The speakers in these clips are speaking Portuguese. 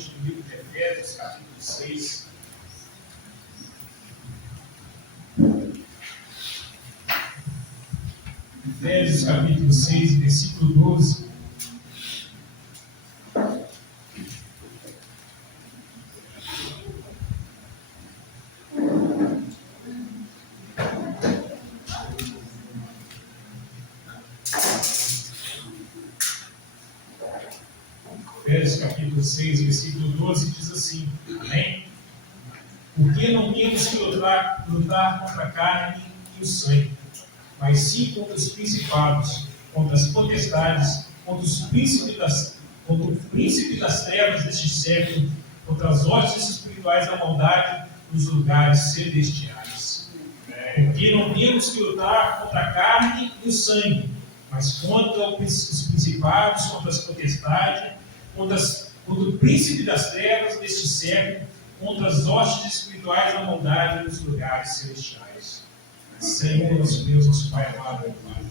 novamente no livro de Efésios, capítulo 6. Efésios, capítulo 6, versículo 12. Efésios, capítulo 6, versículo 12, diz assim: Amém? Porque não temos que lutar contra a carne e o sangue, mas sim contra os principados, contra as potestades, contra o príncipe das trevas deste século, contra as hostes espirituais da maldade nos lugares celestiais. Porque não temos que lutar contra a carne e o sangue, mas contra os principados, contra as potestades, contra o príncipe das trevas deste século, contra as hostes espirituais da maldade nos lugares celestiais. Senhor, nosso Deus, nosso Pai amado, Pai.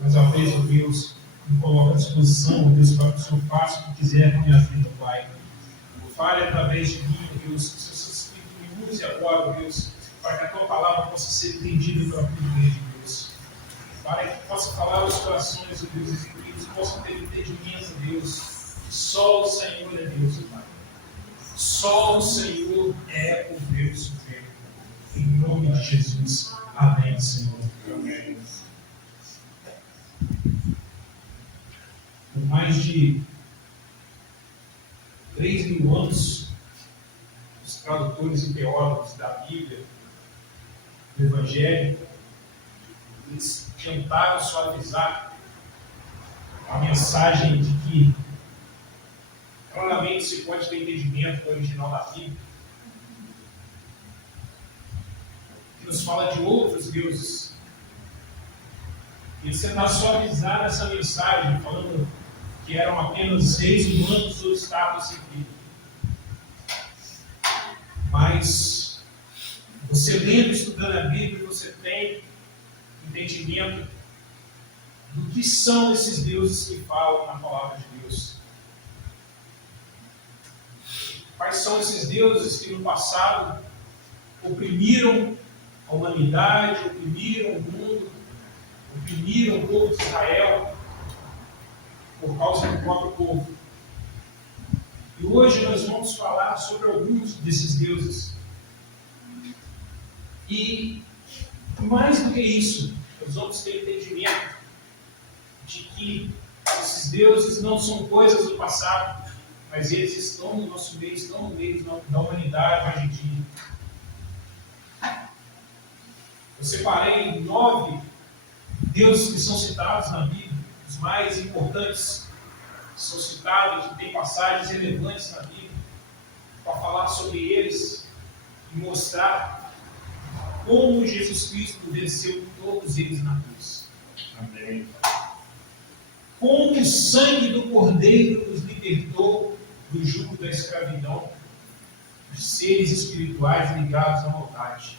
Mais uma vez, ó Deus, me coloco à disposição, ó Deus, para que o Senhor faça o que quiser com a minha vida, Pai. Fale através de mim, ó Deus, que o seu Espírito me use agora, ó Deus, para que a tua palavra possa ser entendida pela tua igreja, Deus. Para que possa falar aos corações, ó Deus, e que eles possam ter entendimento, ó Deus. Só o Senhor é Deus, Pai. Só o Senhor é o Deus supremo. Em nome de Jesus. Amém, Senhor. Amém. Por mais de 3.000 anos, os tradutores e teólogos da Bíblia, do Evangelho, eles tentaram suavizar a mensagem de que claramente se pode ter entendimento do original da Bíblia, que nos fala de outros deuses. Eles tentaram suavizar essa mensagem, falando que eram apenas seres humanos ou estados sem vida. Mas você lendo e estudando a Bíblia, você tem entendimento do que são esses deuses que falam na palavra de Deus. Quais são esses deuses que no passado oprimiram a humanidade, oprimiram o mundo, oprimiram o povo de Israel por causa do próprio povo. E hoje nós vamos falar sobre alguns desses deuses. E mais do que isso, nós vamos ter entendimento de que esses deuses não são coisas do passado, mas eles estão no nosso meio, estão no meio da humanidade hoje em dia. Eu separei 9 deuses que são citados na Bíblia, os mais importantes, que são citados, que têm passagens relevantes na Bíblia, para falar sobre eles e mostrar como Jesus Cristo venceu todos eles na cruz. Amém. Como o sangue do Cordeiro nos libertou do jugo da escravidão, dos seres espirituais ligados à maldade,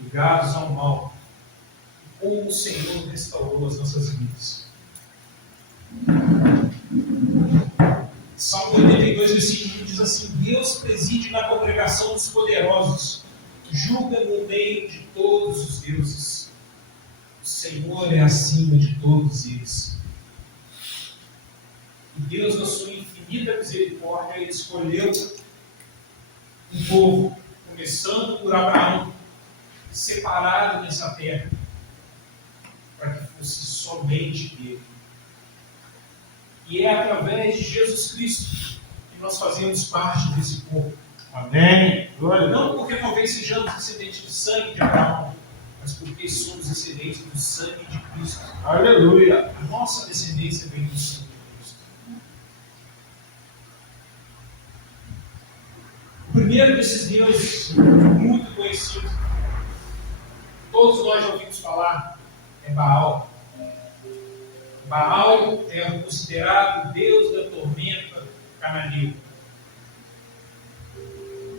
ligados ao mal. Como o Senhor restaurou as nossas vidas. Salmo 82, versículo 1 diz assim: Deus preside na congregação dos poderosos, julga no meio de todos os deuses. O Senhor é acima de todos eles. E Deus, na sua infinita misericórdia, Ele escolheu um povo, começando por Abraão, separado nessa terra, para que fosse somente dele. E é através de Jesus Cristo que nós fazemos parte desse povo. Amém. Não porque talvez sejamos descendentes do sangue de Abraão, mas porque somos descendentes do sangue de Cristo. Aleluia. A nossa descendência vem do sangue de Cristo. O primeiro desses deuses, muito conhecido, todos nós já ouvimos falar, é Baal. Baal é considerado o deus da tormenta cananeu.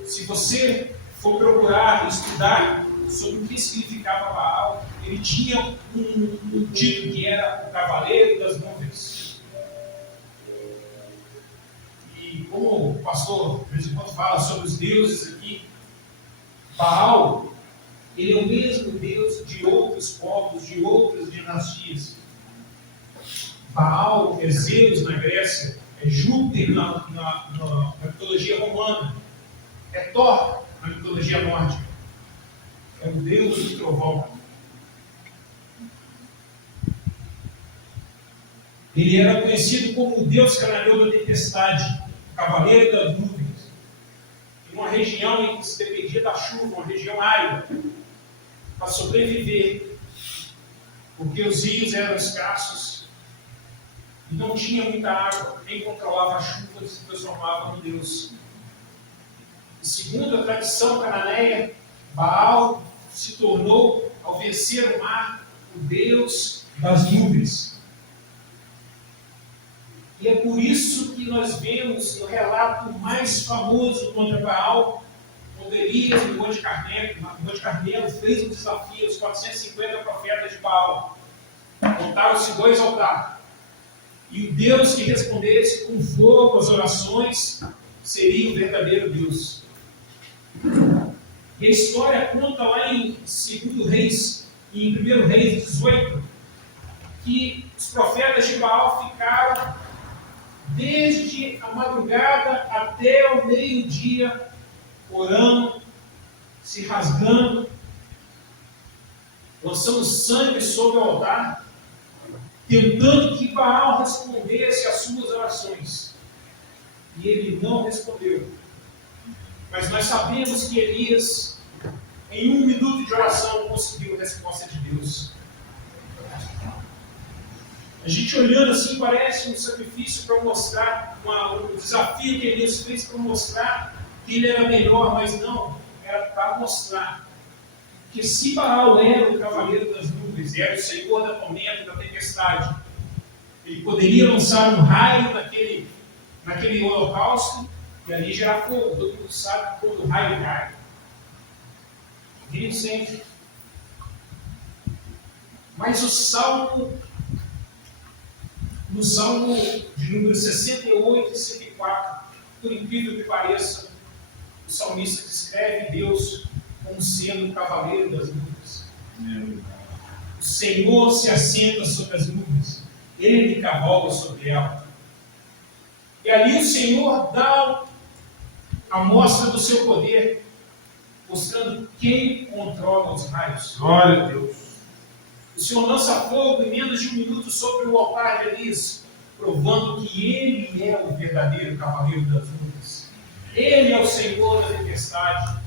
Se você for procurar estudar sobre o que significava Baal, ele tinha um título que era o Cavaleiro das Nuvens. E como o pastor de vez em quando fala sobre os deuses aqui, Baal, ele é o mesmo Deus de outros povos, de outras dinastias. Baal é Zeus na Grécia, é Júpiter na mitologia romana, é Thor na mitologia nórdica, é o Deus do trovão. Ele era conhecido como o Deus cananeu da tempestade, cavaleiro das nuvens, em uma região em que se dependia da chuva, uma região árida, para sobreviver, porque os rios eram escassos e não tinha muita água, quem controlava a chuva se transformava no Deus. E segundo a tradição cananeia, Baal se tornou, ao vencer o mar, o Deus das nuvens. E é por isso que nós vemos no relato mais famoso contra Baal, quando Elias, no Monte Carmelo, fez um desafio aos 450 profetas de Baal. Montaram-se 2 altares. E o Deus que respondesse com fogo às orações seria o verdadeiro Deus. E a história conta lá em 2 Reis, e em 1 Reis 18, que os profetas de Baal ficaram desde a madrugada até o meio-dia, orando, se rasgando, lançando sangue sobre o altar, tentando que Baal respondesse às suas orações. E ele não respondeu. Mas nós sabemos que Elias, em 1 minuto de oração, conseguiu a resposta de Deus. A gente olhando assim parece um sacrifício para mostrar, um desafio que Elias fez para mostrar que ele era melhor, mas não, era para mostrar que se Baal era o cavaleiro das nuvens, era o senhor da tormenta, da tempestade, ele poderia lançar um raio naquele holocausto e ali gerar fogo. Todo mundo sabe que quando o raio cai, vira incêndio. Mas no Salmo de número 68 e 104, por incrível que pareça, o salmista descreve Deus como sendo o cavaleiro das nuvens. O Senhor se assenta sobre as nuvens, Ele cavalga sobre ela. E ali o Senhor dá a mostra do seu poder, mostrando quem controla os raios. Glória a Deus. O Senhor lança fogo em menos de 1 minuto sobre o altar de Elias, provando que Ele é o verdadeiro cavaleiro das nuvens. Ele é o Senhor da tempestade.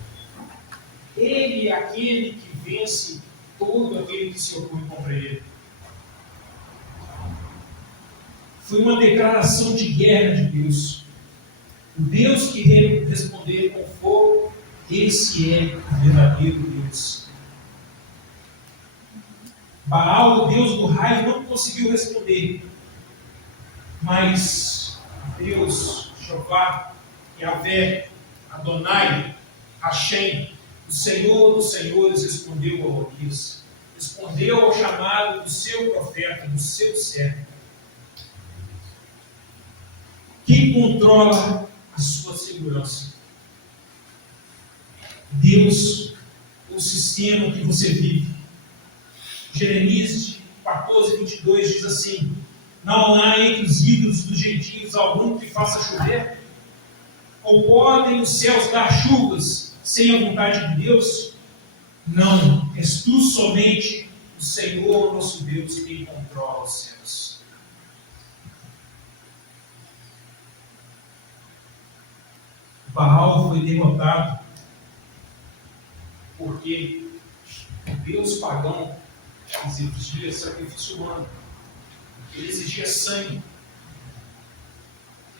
Ele é aquele que vence todo aquele que se opõe contra Ele. Foi uma declaração de guerra de Deus. O Deus que responder com fogo, esse é o verdadeiro Deus. Baal, o Deus do raio, não conseguiu responder. Mas Deus, Jeová, Yahvé, Adonai, Hashem, o Senhor dos Senhores, respondeu ao Elias. Respondeu ao chamado do seu profeta, do seu servo. Quem controla a sua segurança? Deus, o sistema que você vive. Jeremias 14, 22 diz assim: não há entre os ídolos dos gentios algum que faça chover? Ou podem os céus dar chuvas sem a vontade de Deus? Não, és tu somente o Senhor nosso Deus quem controla os céus. Baal foi derrotado porque o Deus pagão exigia sacrifício humano, ele exigia sangue,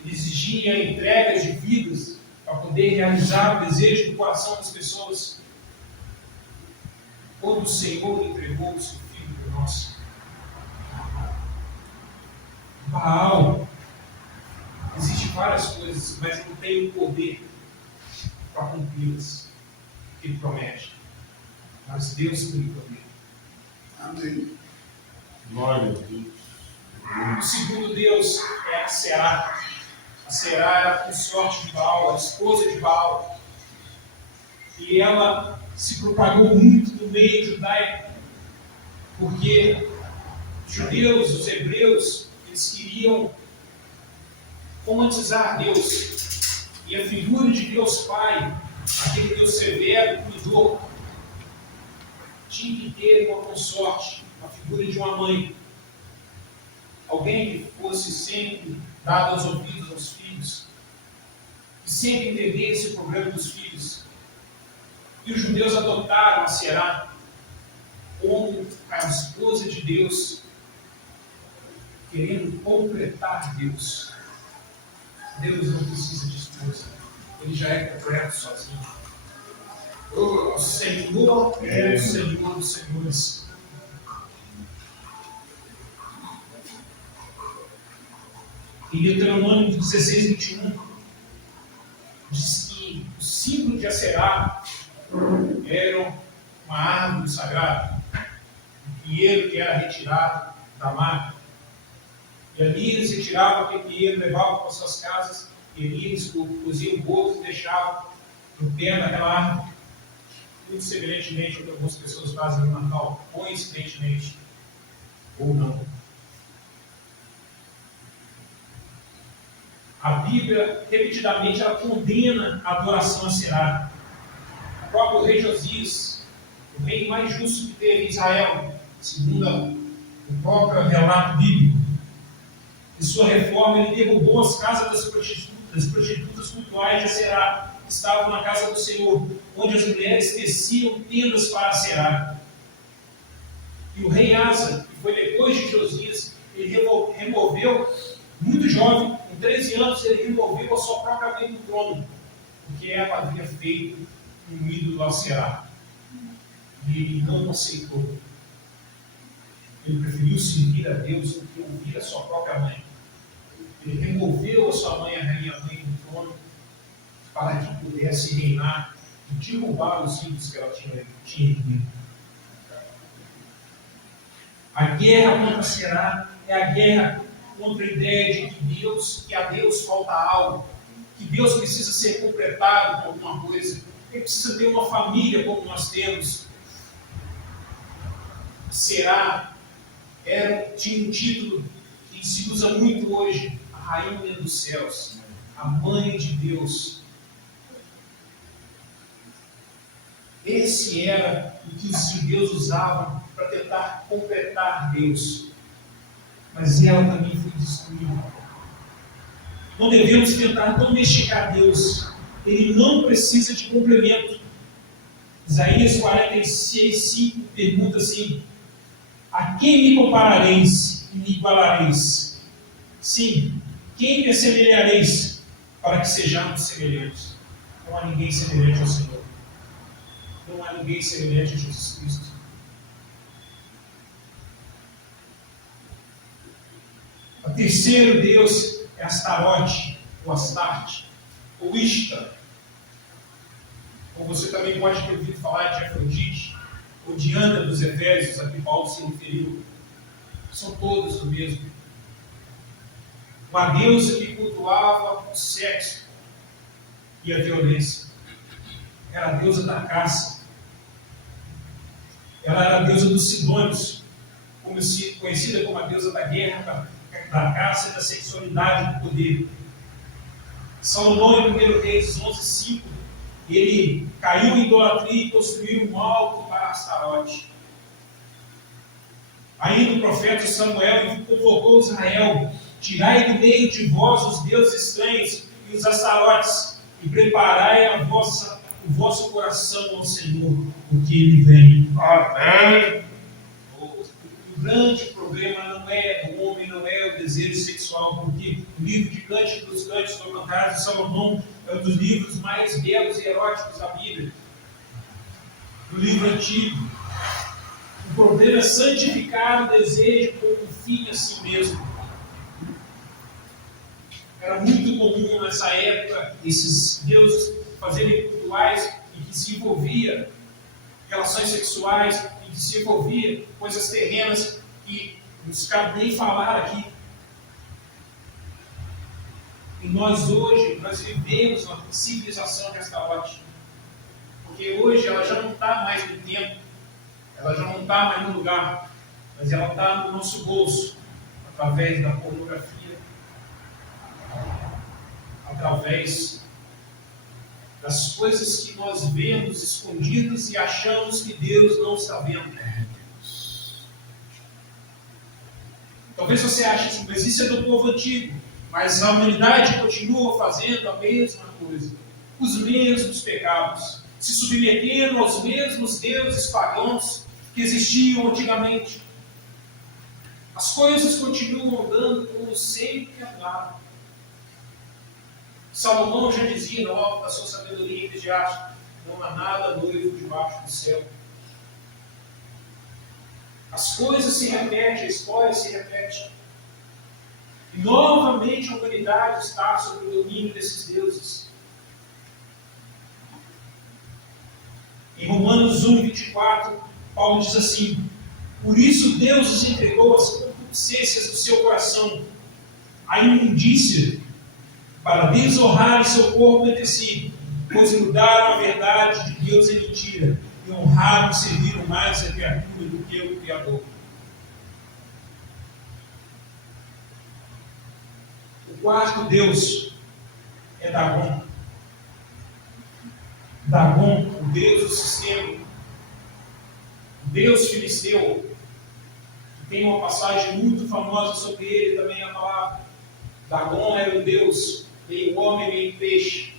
ele exigia entregas de vidas para poder realizar o desejo do coração das pessoas. Quando o Senhor entregou o seu filho por nós, Baal existe várias coisas, mas não tem o poder para cumpri-las que ele promete. Mas Deus tem o poder. Amém. Glória a Deus. O segundo Deus é a Seá. A Será era a consorte de Baal, a esposa de Baal. E ela se propagou muito no meio judaico, porque os judeus, os hebreus, eles queriam romantizar Deus. E a figura de Deus Pai, aquele Deus severo, cuidador, tinha que ter uma consorte, uma figura de uma mãe. Alguém que fosse sempre dado aos ouvidos aos filhos, que sempre entendesse o problema dos filhos. E os judeus adotaram a Será como a esposa de Deus, querendo completar Deus. Deus não precisa de esposa, ele já é completo sozinho. O Senhor é o Senhor dos senhores. Em Deuteronômio 16, 21, diz que o símbolo de Aserá era uma árvore sagrada, um pinheiro que era retirado da mata. E ali eles retiravam aquele pinheiro, levavam para suas casas, e ali eles coziam bolos e deixavam no pé daquela árvore. Muito semelhantemente ao que algumas pessoas fazem no Natal, coincidentemente, ou não. A Bíblia, repetidamente, ela condena a adoração a Será. O próprio rei Josias, o rei mais justo que teve em Israel, segundo o próprio relato bíblico, em sua reforma, ele derrubou as casas das prostitutas cultuais de Será, que estavam na casa do Senhor, onde as mulheres teciam tendas para Será. E o rei Asa, que foi depois de Josias, ele removeu, muito jovem, com 13 anos, ele removeu a sua própria mãe do trono, porque ela havia feito um ídolo a Será. E ele não aceitou. Ele preferiu servir a Deus do que ouvir a sua própria mãe. Ele removeu a sua mãe, a rainha mãe, do trono, para que pudesse reinar e derrubar os ídolos que ela tinha erguido. A guerra contra Será é a guerra contra a ideia de que a Deus falta algo, que Deus precisa ser completado com alguma coisa, ele precisa ter uma família como nós temos. Será tinha um título que se usa muito hoje, a Rainha dos Céus, a Mãe de Deus. Esse era o que os judeus usavam para tentar completar Deus. Mas ela também foi destruída. Não devemos tentar domesticar Deus. Ele não precisa de complemento. Isaías 46, 5 pergunta assim: a quem me comparareis e me igualareis? Sim, quem me assemelhareis para que sejamos semelhantes? Não há ninguém semelhante ao Senhor. Não há ninguém semelhante a Jesus Cristo. O terceiro Deus é Astarote, ou Astarte, ou Ishtar. Ou você também pode ter ouvido falar de Afrodite, ou Diana dos Efésios, a que Paulo se referiu. São todas o mesmo. Uma deusa que cultuava o sexo e a violência. Era a deusa da caça. Ela era a deusa dos Sidônios, conhecida como a deusa da guerra, da caça e da sexualidade e do poder. Salomão, em 1 Reis 11:5, ele caiu em idolatria e construiu um alto para Astarote. Ainda o profeta Samuel convocou Israel: tirai do meio de vós os deuses estranhos e os astarotes, e preparai o vosso coração ao Senhor, porque Ele vem. Amém. O grande problema não é do homem, não é o desejo sexual, porque o livro de Cânticos dos Cânticos do Cantar de Salomão é um dos livros mais belos e eróticos da Bíblia, do livro antigo. O problema é santificar o desejo como fim a si mesmo. Era muito comum nessa época esses deuses fazerem rituais em que se envolvia relações sexuais, em que se envolvia coisas terrenas, e não se cabe nem falar aqui. E nós hoje, nós vivemos uma civilização de Astarote. Porque hoje ela já não está mais no tempo, ela já não está mais no lugar, mas ela está no nosso bolso, através da pornografia, através das coisas que nós vemos escondidas e achamos que Deus não está vendo. Talvez você ache assim, mas isso é do povo antigo. Mas a humanidade continua fazendo a mesma coisa, os mesmos pecados, se submetendo aos mesmos deuses pagãos que existiam antigamente. As coisas continuam andando como sempre andaram. Salomão já dizia no alto da sua sabedoria eclesiástica: não há nada noivo debaixo do céu. As coisas se repetem, a história se repete. E novamente a humanidade está sob o domínio desses deuses. Em Romanos 1, 24, Paulo diz assim: por isso Deus os entregou às concupiscências do seu coração, à imundícia, para desonrarem seu corpo entre si, pois mudaram a verdade de Deus em mentira, e honraram e serviram mais a criatura do que o Criador. O quarto Deus é Dagon. Dagon, o Deus do sistema, o Deus filisteu. Tem uma passagem muito famosa sobre ele também na palavra. Dagon era um Deus, meio homem, meio peixe.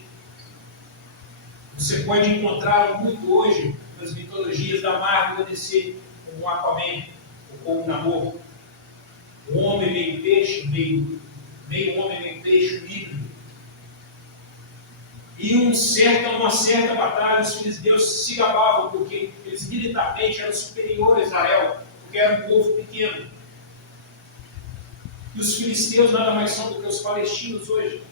Você pode encontrá-lo muito hoje nas mitologias da Marvel e DC, como o Aquaman, ou como o Namor. Um homem meio peixe, meio homem, meio peixe, híbrido. E uma certa batalha, os filisteus se gabavam, porque eles militarmente eram superiores a Israel, porque era um povo pequeno. E os filisteus nada mais são do que os palestinos hoje.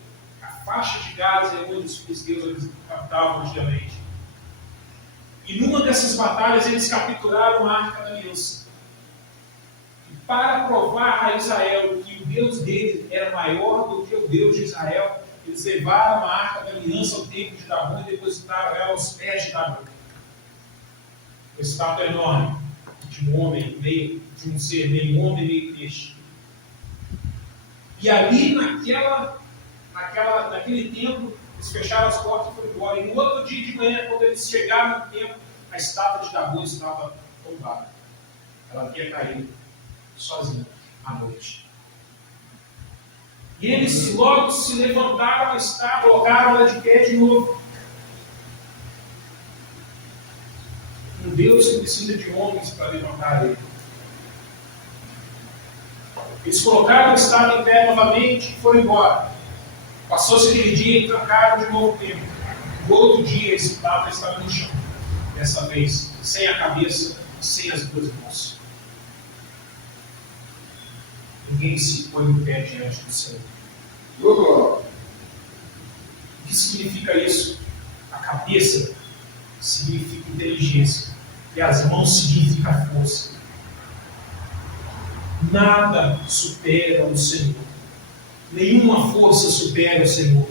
A faixa de Gaza é onde os filisteus habitavam antigamente. E numa dessas batalhas eles capturaram a Arca da Aliança. E para provar a Israel que o Deus deles era maior do que o Deus de Israel, eles levaram a Arca da Aliança ao templo de Dagon e depositaram ela aos pés de Dagon. Uma estátua enorme de um homem, de um ser meio homem, meio peixe. E ali naquele templo, eles fecharam as portas e foram embora. E no outro dia de manhã, quando eles chegaram no templo, a estátua de Dagon estava tombada. Ela havia caído sozinha à noite. E eles logo se levantaram da estátua, colocaram ela de pé de novo. Um Deus que precisa de homens para levantar ele. Eles colocaram a estátua em pé novamente e foram embora. Passou-se aquele dia e trancaram de novo o templo. No outro dia, a estátua estava no chão. Dessa vez, sem a cabeça e sem as duas mãos. Ninguém se põe em pé diante do Senhor. O que significa isso? A cabeça significa inteligência e as mãos significa força. Nada supera o Senhor. Nenhuma força supera o Senhor.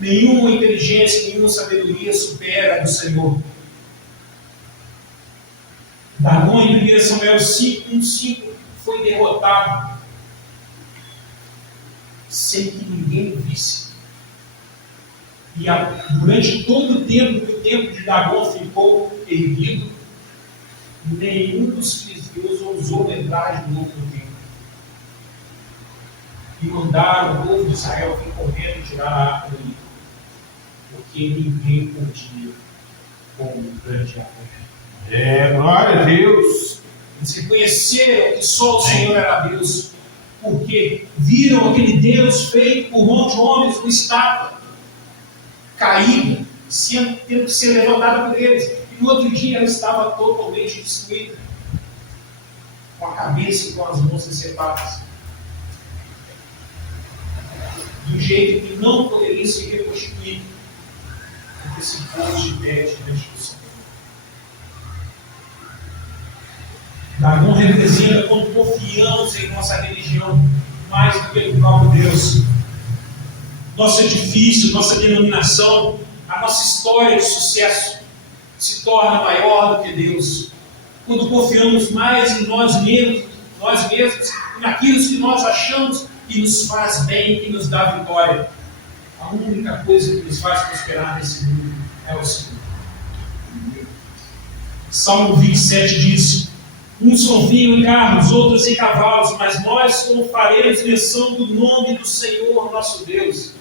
Nenhuma inteligência, nenhuma sabedoria supera a do Senhor. Dagon, em 1 Samuel 5:1-5, foi derrotado sem que ninguém visse. E durante todo o tempo que o templo de Dagon ficou erguido, nenhum dos filisteus ousou entrar de novo no templo. E mandaram o povo de Israel vir correndo e tirar a arca dali, porque ninguém podia como um grande arca. Glória a Deus. Eles reconheceram que só o Senhor era Deus, porque viram aquele Deus feito por mão de homens, uma estátua caída, tendo que ser levantada por eles. E no outro dia ela estava totalmente destruída, com a cabeça e com as mãos decepadas, de um jeito que não poderia se reconstituir, porque se pôs de pé diante do Senhor. Dagon representa quando confiamos em nossa religião mais do que no próprio Deus. nosso edifício, nossa denominação, a nossa história de sucesso se torna maior do que Deus. Quando confiamos mais em nós mesmos, e naquilo que nós achamos que nos faz bem, que nos dá vitória. A única coisa que nos faz prosperar nesse mundo é o Senhor. Salmo 27 diz: uns confiam em carros, outros em cavalos, mas nós como faremos menção do nome do Senhor nosso Deus.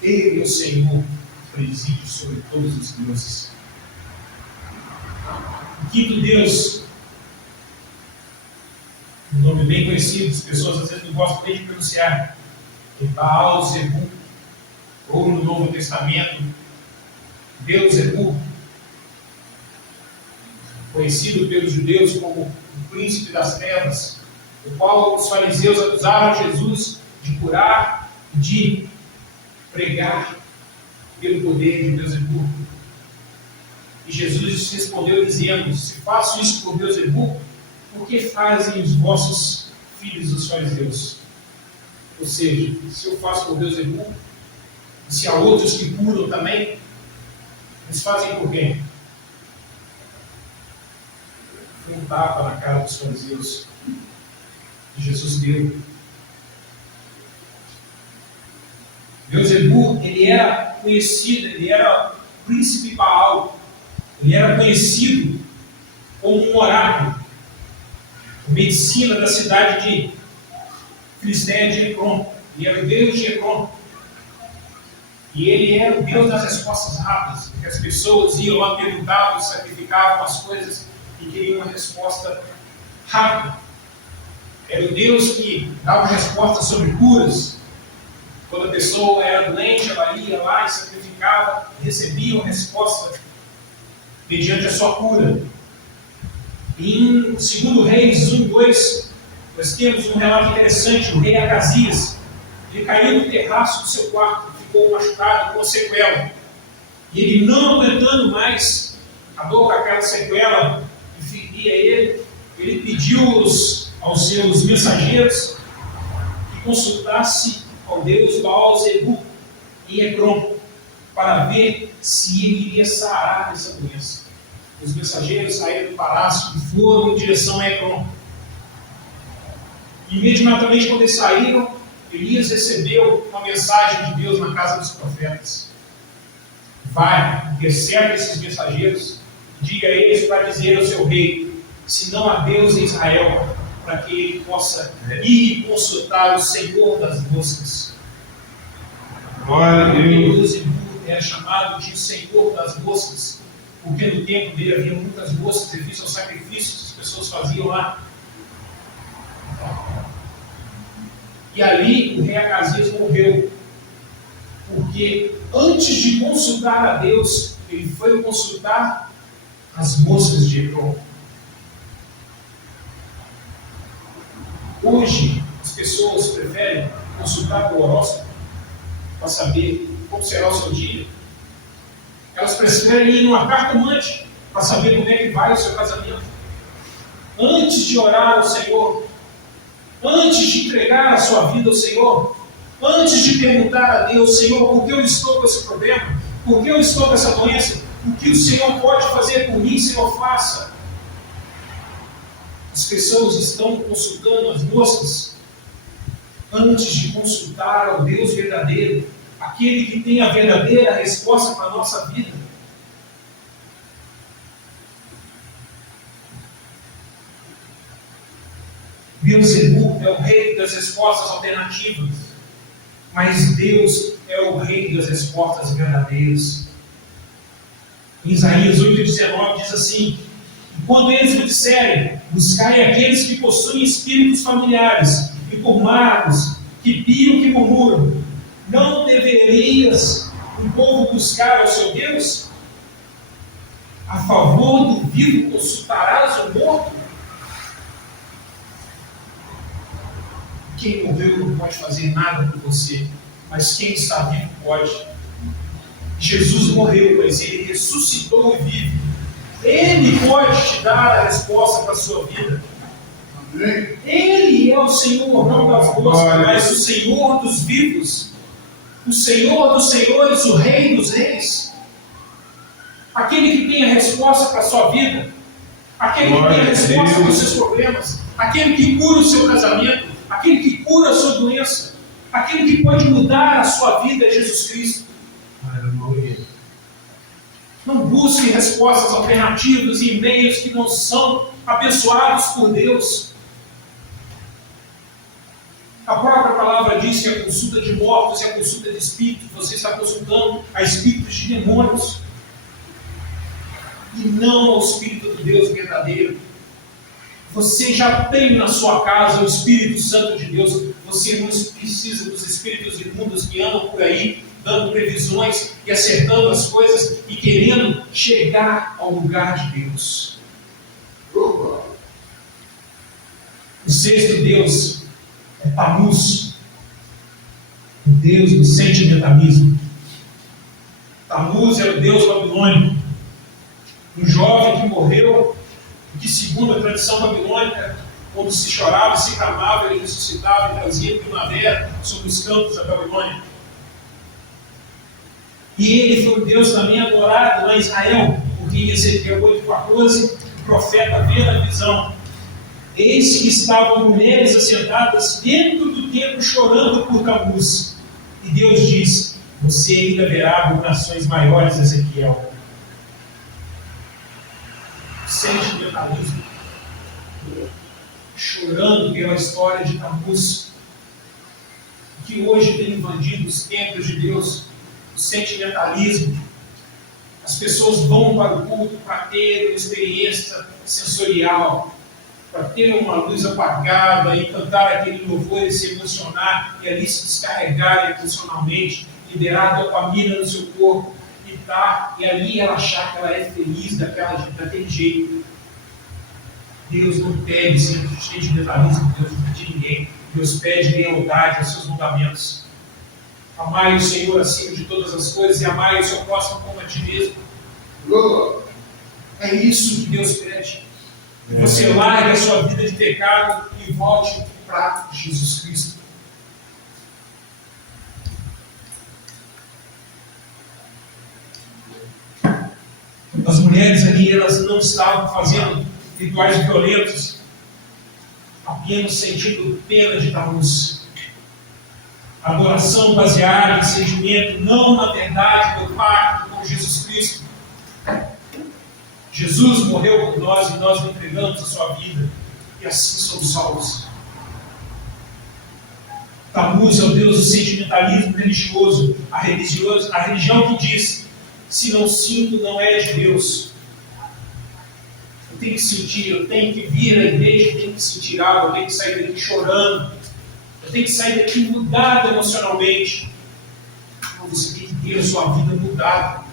Ele é o Senhor, preside sobre todos os deuses. O quinto Deus, um nome bem conhecido, as pessoas às vezes não gostam nem de pronunciar, é Baal-zebub, ou no Novo Testamento, Beelzebub, conhecido pelos judeus como o príncipe das trevas, o qual os fariseus acusaram Jesus de curar, de pregar pelo poder de Beelzebub. E Jesus respondeu dizendo: se faço isso por Beelzebub, por que fazem os vossos filhos os fariseus? Ou seja, se eu faço por Beelzebub, e se há outros que curam também, eles fazem por quem? Foi um tapa na cara dos fariseus que Jesus deu. Beelzebub, ele era conhecido, ele era o príncipe Baal, ele era conhecido como um oráculo, a medicina da cidade de Filisteia de Ekron. Ele era o deus de Ekron. E ele era o deus das respostas rápidas, porque as pessoas iam lá, perguntavam, sacrificavam as coisas e queriam uma resposta rápida. Era o Deus que dava respostas sobre curas. Quando a pessoa era doente, ela ia lá e sacrificava, e recebia uma resposta mediante a sua cura. E em 2 Reis 1:2, nós temos um relato interessante. O rei Acasias, ele caiu no terraço do seu quarto, ficou machucado com sequela. E ele, não aguentando mais a dor daquela sequela que feria ele pediu aos seus mensageiros que consultasse ao deus Baal-zebub em Ekron, para ver se ele iria sarar dessa doença. Os mensageiros saíram do palácio e foram em direção a Ekron. E imediatamente quando eles saíram, Elias recebeu uma mensagem de Deus na casa dos profetas. Vai, intercede esses mensageiros, diga a eles para dizer ao seu rei, se não há Deus em Israel, para que ele possa ir consultar o Senhor das moscas. Glória a Deus. Deus é chamado de Senhor das moscas, porque no tempo dele havia muitas moscas devido aos sacrifícios que as pessoas faziam lá. E ali o rei Acasias morreu, porque antes de consultar a Deus, ele foi consultar as moscas de Ekron. Hoje, as pessoas preferem consultar o horóscopo para saber como será o seu dia. Elas preferem ir numa cartomante para saber como é que vai o seu casamento. Antes de orar ao Senhor, antes de entregar a sua vida ao Senhor, antes de perguntar a Deus, Senhor, por que eu estou com esse problema? Por que eu estou com essa doença? O que o Senhor pode fazer por mim, Senhor, faça. As pessoas estão consultando as moscas antes de consultar ao Deus verdadeiro, aquele que tem a verdadeira resposta para a nossa vida. Beelzebub é o rei das respostas alternativas, mas Deus é o rei das respostas verdadeiras. Em Isaías 8,19 diz assim: e quando eles me disserem, buscai aqueles que possuem espíritos familiares, e por magos, que piam, que murmuram, não deverias o povo buscar ao seu Deus? A favor do vivo consultarás o morto? Quem morreu não pode fazer nada por você, mas quem está vivo pode. Jesus morreu, mas ele ressuscitou e vive. Ele pode te dar a resposta para a sua vida. Amém. Ele é o Senhor, não das moscas, mas o Senhor dos vivos. o Senhor dos senhores, o Rei dos reis, aquele que tem a resposta para a sua vida, aquele que tem a resposta para os seus problemas, aquele que cura o seu casamento, aquele que cura a sua doença, aquele que pode mudar a sua vida é Jesus Cristo. Aleluia. Não busque respostas alternativas e e-mails que não são abençoados por Deus. A própria palavra diz que a consulta de mortos e a consulta de espíritos, você está consultando a espíritos de demônios e não ao Espírito de Deus verdadeiro. Você já tem na sua casa o Espírito Santo de Deus. Você não precisa dos espíritos imundos que andam por aí, dando previsões e acertando as coisas e querendo chegar ao lugar de Deus. O sexto Deus é Tamuz, o Deus do sentimentalismo. Tamuz é o Deus babilônico, um jovem que morreu, que segundo a tradição babilônica, quando se chorava e se clamava, ele ressuscitava e trazia primavera sobre os campos da Babilônia. E ele foi um Deus também adorado lá em Israel, porque em Ezequiel 8,14, o profeta vê na visão: eis que estavam mulheres assentadas dentro do templo chorando por Tamuz. E Deus diz: você ainda verá abominações maiores, Ezequiel. Sentimentalismo, chorando pela história de Tamuz, que hoje tem invadido os templos de Deus. O sentimentalismo. As pessoas vão para o culto para ter uma experiência sensorial, para ter uma luz apagada e cantar aquele louvor e se emocionar e ali se descarregar emocionalmente, liberar dopamina no seu corpo e ali ela achar que ela é feliz daquele jeito. Deus não pede sentimentalismo, Deus não pede ninguém. Deus pede lealdade aos seus mandamentos. Amai o Senhor acima de todas as coisas e amai o seu próximo como a ti mesmo. É isso que Deus pede. Você largue a sua vida de pecado e volte para Jesus Cristo. As mulheres ali, elas não estavam fazendo rituais violentos, apenas sentindo pena de Tamuz. Adoração baseada em sentimento, não na verdade do pacto com Jesus Cristo. Jesus morreu por nós e nós entregamos a sua vida, e assim somos salvos. Tamuz é o Deus do sentimentalismo religioso, a religião que diz: se não sinto, não é de Deus. Eu tenho que sentir, eu tenho que vir à igreja, eu tenho que sentir algo, eu tenho que sair daqui chorando, eu tenho que sair daqui mudado emocionalmente. Então você tem que ter a sua vida mudada.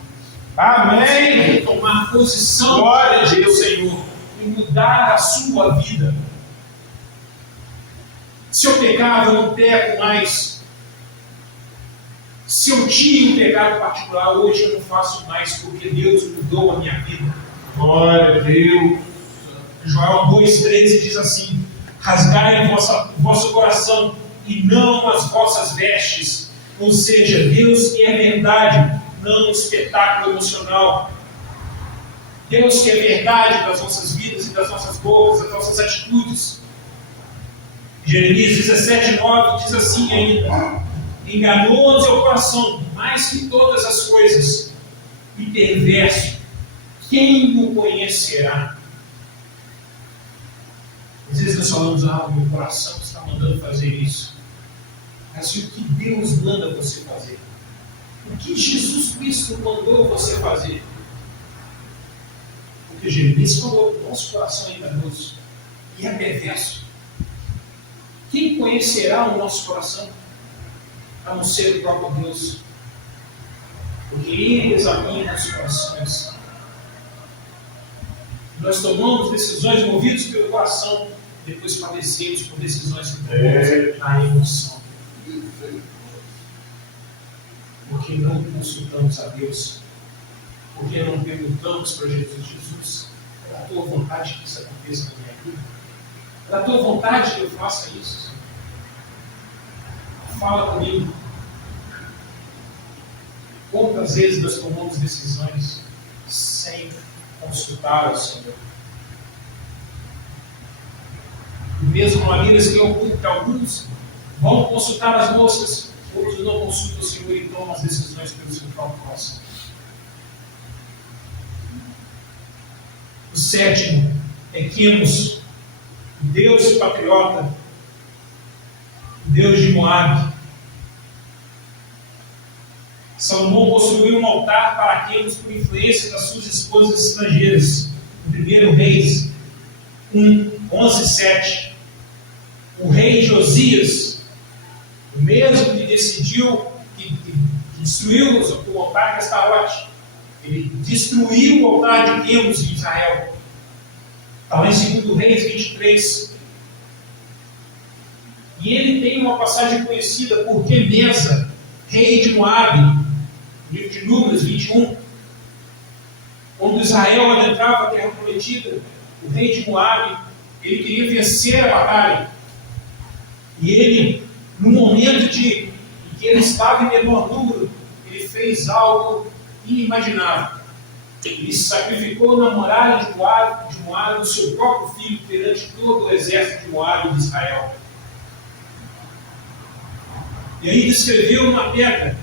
Amém. Você tem que tomar posição Glória a diante do Deus. Senhor e mudar a sua vida. Se eu pecava, eu não peco mais. Se eu tinha um pecado particular, hoje eu não faço mais, porque Deus mudou a minha vida. Glória a Deus. Joel 2,13 diz assim: rasgai o vosso coração e não as vossas vestes. Ou seja, Deus que é verdade, não um espetáculo emocional. Deus que é verdade das nossas vidas e das nossas bocas, das nossas atitudes. Jeremias 17,9 diz assim ainda: enganou-nos o coração mais que todas as coisas, e perverso, quem o conhecerá? Às vezes nós falamos: o meu coração está mandando fazer isso. Mas o que Deus manda você fazer? O que Jesus Cristo mandou você fazer? Porque Jeremias falou que o nosso coração é enganoso e é perverso. Quem conhecerá o nosso coração, a não ser o próprio Deus? Porque Ele examina os corações. Nós tomamos decisões movidas pelo coração, depois padecemos por decisões que tomamos na emoção. Porque não consultamos a Deus, porque não perguntamos para Jesus: é da tua vontade que isso aconteça na minha vida? É da tua vontade que eu faça isso? Fala comigo. Quantas vezes nós tomamos decisões sem consultar ao Senhor? De mesma maneira que alguns vão consultar as moças, outros não consultam o Senhor e tomam as decisões pelo seu próprio coração. O sétimo é Quemos, Deus patriota, Deus de Moabe. Salomão construiu um altar para Quemos por influência das suas esposas estrangeiras. Em 1 Reis 11:7. O rei Josias, o mesmo que decidiu, que destruiu o altar de Astarote, ele destruiu o altar de Quemos em Israel. Está lá em 2 Reis 23. E ele tem uma passagem conhecida por Quemesa, rei de Moabe, livro de Números 21. Quando Israel adentrava a terra prometida, o rei de Moabe, ele queria vencer a batalha. E ele, no momento em que ele estava em menor número, ele fez algo inimaginável. Ele sacrificou na muralha de Moabe o seu próprio filho perante todo o exército de Moabe de Israel. E aí descreveu uma pedra,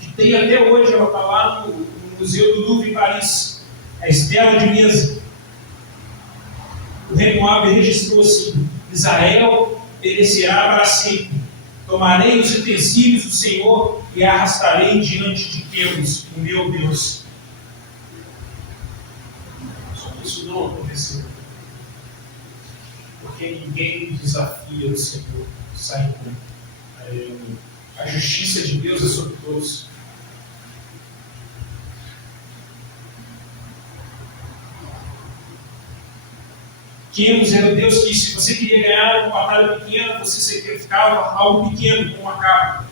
que tem até hoje, ela está lá no Museu do Louvre em Paris, a Estela de Mesa. O rei Moabe registrou assim: Israel perecerá para sempre. Tomarei os utensílios do Senhor e arrastarei diante de Quemos, o meu Deus. Só que isso não aconteceu. Porque ninguém desafia o Senhor, sai impune. A justiça de Deus é sobre todos. Quemos era o Deus que, se você queria ganhar uma batalha pequena, você sacrificava algo pequeno, como uma cabra.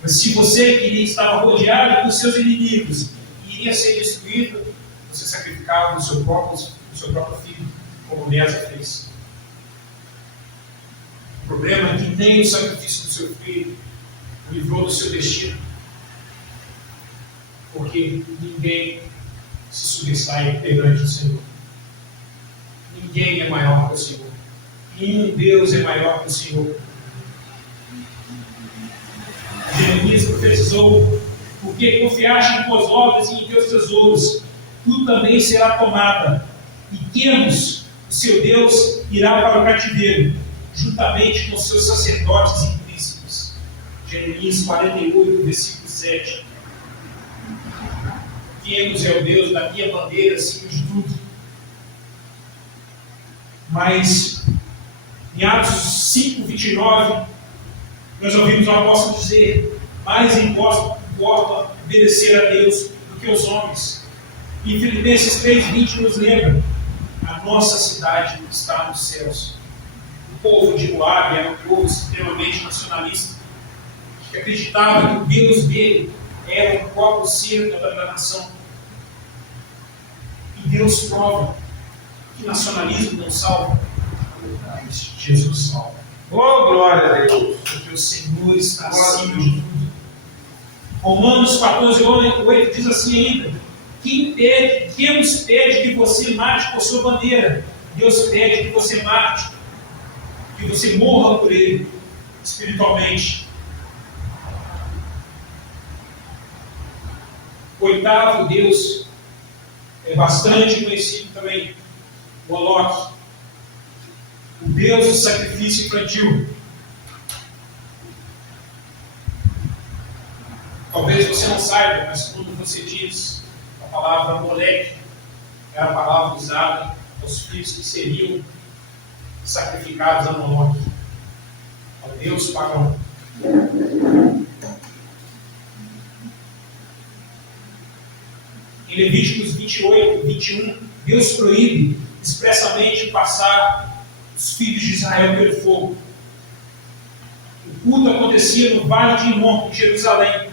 Mas se você estava rodeado por seus inimigos e iria ser destruído, você sacrificava o seu próprio filho, como Leza fez. O problema é que nem o sacrifício do seu filho o livrou do seu destino. Porque ninguém se sobressai perante o Senhor. Ninguém é maior que o Senhor. Nenhum Deus é maior que o Senhor. Jeremias profetizou: porque confiaste em tuas obras e em teus tesouros, tu também será tomada. E Quemos, o seu Deus, irá para o cativeiro, juntamente com seus sacerdotes e príncipes. Jeremias 48, versículo 7. Quemos é o Deus da minha bandeira, acima de tudo. Mas, em Atos 5, 29, nós ouvimos o apóstolo dizer: mais importa obedecer a Deus do que aos homens. E Filipenses 3:20 nos lembra: a nossa cidade está nos céus. O povo de Moabe era um povo extremamente nacionalista, que acreditava que o Deus dele era o próprio ser da nação. E Deus prova que nacionalismo não salva, mas Jesus salva. Oh, glória a Deus! Porque o Senhor está acima de tudo. Romanos 14:8 diz assim ainda: Deus pede que você mate por sua bandeira. Deus pede que você mate, que você morra por ele, espiritualmente. O oitavo Deus é bastante conhecido também, Moloque, o Deus do sacrifício infantil. Talvez você não saiba, mas quando você diz a palavra Moleque, é a palavra usada aos filhos que seriam sacrificados a Moloque, ao Deus pagão. Em Levíticos 28, 21, Deus proíbe expressamente passar os filhos de Israel pelo fogo. O culto acontecia no Vale de Inom, em Jerusalém.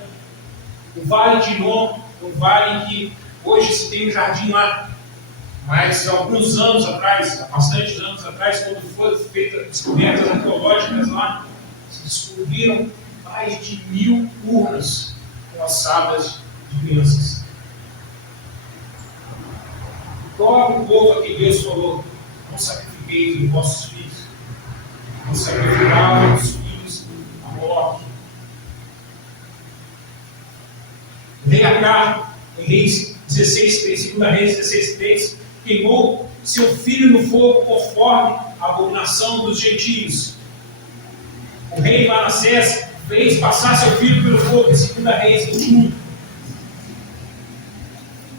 O Vale de Inom é um vale em que hoje se tem um jardim lá. Mas há alguns anos atrás, há bastantes anos atrás, quando foram feitas descobertas arqueológicas lá, se descobriram mais de 1000 urnas com as sábadas de crianças. O próprio povo a que Deus falou: não sacrifiqueis os vossos filhos, não sacrificavam os filhos a Moloque. O rei Acá, em Reis 16:3, 2 Reis 16:3, queimou seu filho no fogo conforme a abominação dos gentios. O rei Manassés fez passar seu filho pelo fogo em 2 Reis 21.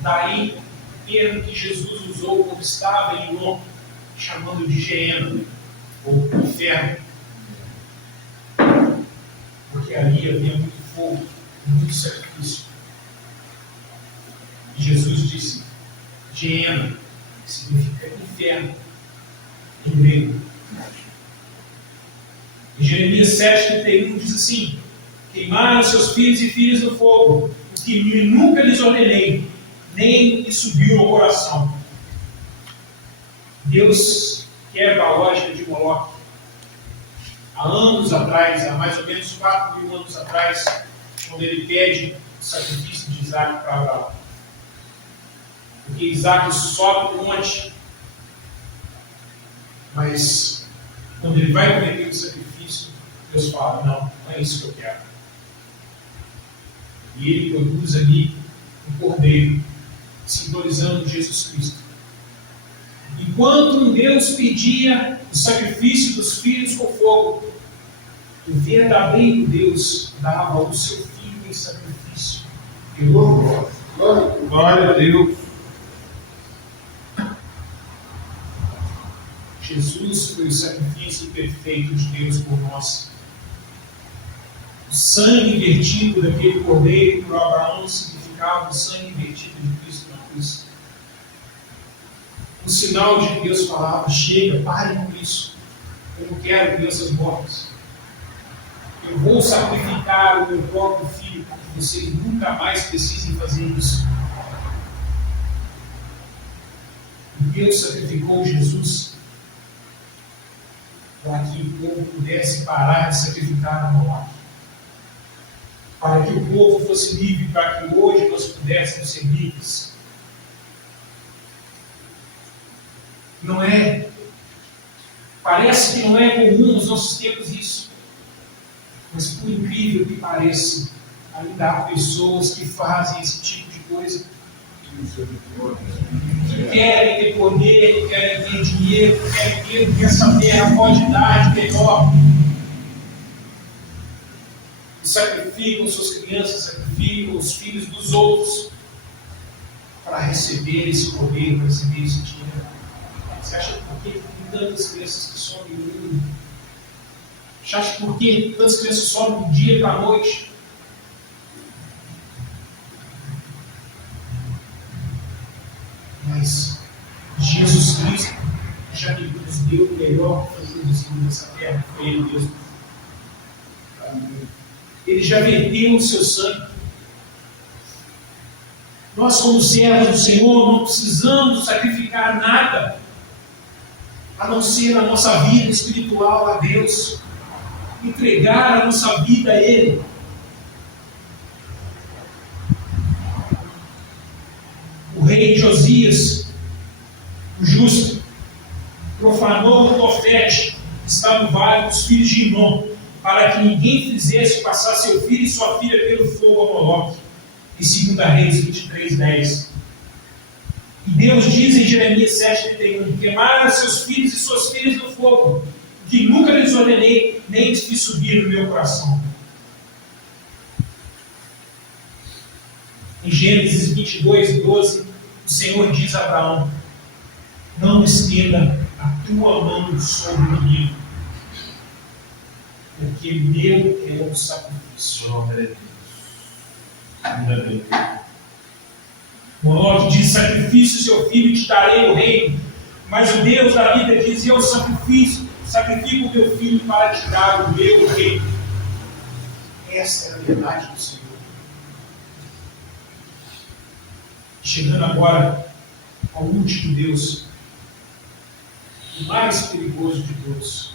Daí, o termo que Jesus usou quando estava em Ló, chamando de Geena, ou inferno. Porque ali havia muito fogo, muito sacrifício. E Jesus disse: Geena, que significa inferno em grego. Em Jeremias 7:31 diz assim: queimaram seus filhos e filhas no fogo, o que nunca lhes ordenei, nem lhes subiu no coração. Deus quebra a lógica de Moloque. Há anos atrás, há mais ou menos 4.000 anos atrás, quando ele pede o sacrifício de Isaac para Abraão. Porque Isaac sobe no monte, mas quando ele vai cometer o sacrifício, Deus fala: não, não é isso que eu quero. E ele produz ali um cordeiro, simbolizando Jesus Cristo. Enquanto um Deus pedia o sacrifício dos filhos com fogo, o verdadeiro Deus dava o seu filho em sacrifício. Glória a Deus. Jesus foi o sacrifício perfeito de Deus por nós. O sangue vertido daquele cordeiro por Abraão significava o sangue vertido de Cristo na cruz. O sinal de que Deus falava: chega, parem com isso. Eu não quero crianças mortas. Eu vou sacrificar o meu próprio filho para que vocês nunca mais precisem fazer isso. E Deus sacrificou Jesus para que o povo pudesse parar de sacrificar a Moloque. Para que o povo fosse livre, para que hoje nós pudéssemos ser livres. Não é? Parece que não é comum nos nossos tempos isso. Mas por incrível que pareça, ainda há pessoas que fazem esse tipo de coisa. Que querem ter poder, que querem ter dinheiro, que querem ter o que essa terra pode dar de melhor. E sacrificam suas crianças, sacrificam os filhos dos outros para receber esse poder, para receber esse dinheiro. Você acha por que tem tantas crianças que sobem no mundo? Você acha por que tantas crianças sobem do dia para a noite? Mas Jesus Cristo já nos deu o melhor que foi produzido nessa terra, foi Ele mesmo. Ele já verteu o seu sangue. Nós, como servos do Senhor, não precisamos sacrificar nada, a não ser a nossa vida espiritual a Deus, entregar a nossa vida a Ele. O rei Josias, o justo, profanou o tofete que está no vale dos filhos de Inom, para que ninguém fizesse passar seu filho e sua filha pelo fogo a Moloque. Em 2 Reis 23:10. E Deus diz em Jeremias 7:31: queimaram seus filhos e suas filhas no fogo, que nunca lhes ordenei, nem lhes fiz subir no meu coração. Em Gênesis 22:12, o Senhor diz a Abraão: não estenda a tua mão sobre o inimigo, porque meu é o sacrifício. Moloque diz: sacrifício seu filho e te darei o reino. Mas o Deus da vida diz: eu sacrifico o meu filho para te dar o meu reino. Essa é a verdade do Senhor. Chegando agora ao último Deus, o mais perigoso de todos,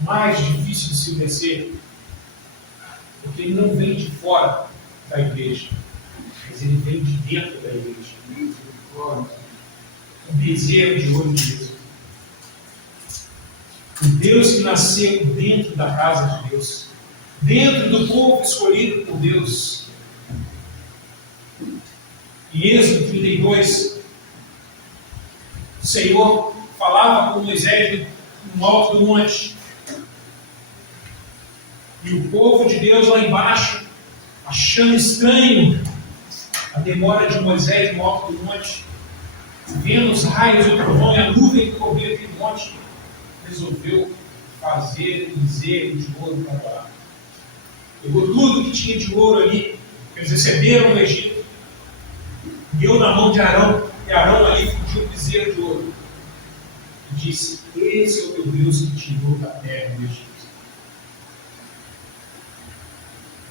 o mais difícil de se vencer, porque ele não vem de fora da igreja, mas ele vem de dentro da igreja. O bezerro de ouro de Deus. O Deus que nasceu dentro da casa de Deus, dentro do povo escolhido por Deus. Em Êxodo 32, o Senhor falava com Moisés no alto do monte. E o povo de Deus lá embaixo, achando estranho a demora de Moisés no alto do monte, vendo os raios do trovão e a nuvem que cobria aquele monte, resolveu fazer um bezerro de ouro para adorar. Pegou tudo que tinha de ouro ali, que eles receberam no Egito, deu na mão de Arão, e Arão ali fundiu um bezerro de ouro. E disse: esse é o teu Deus que tirou da terra do Egito.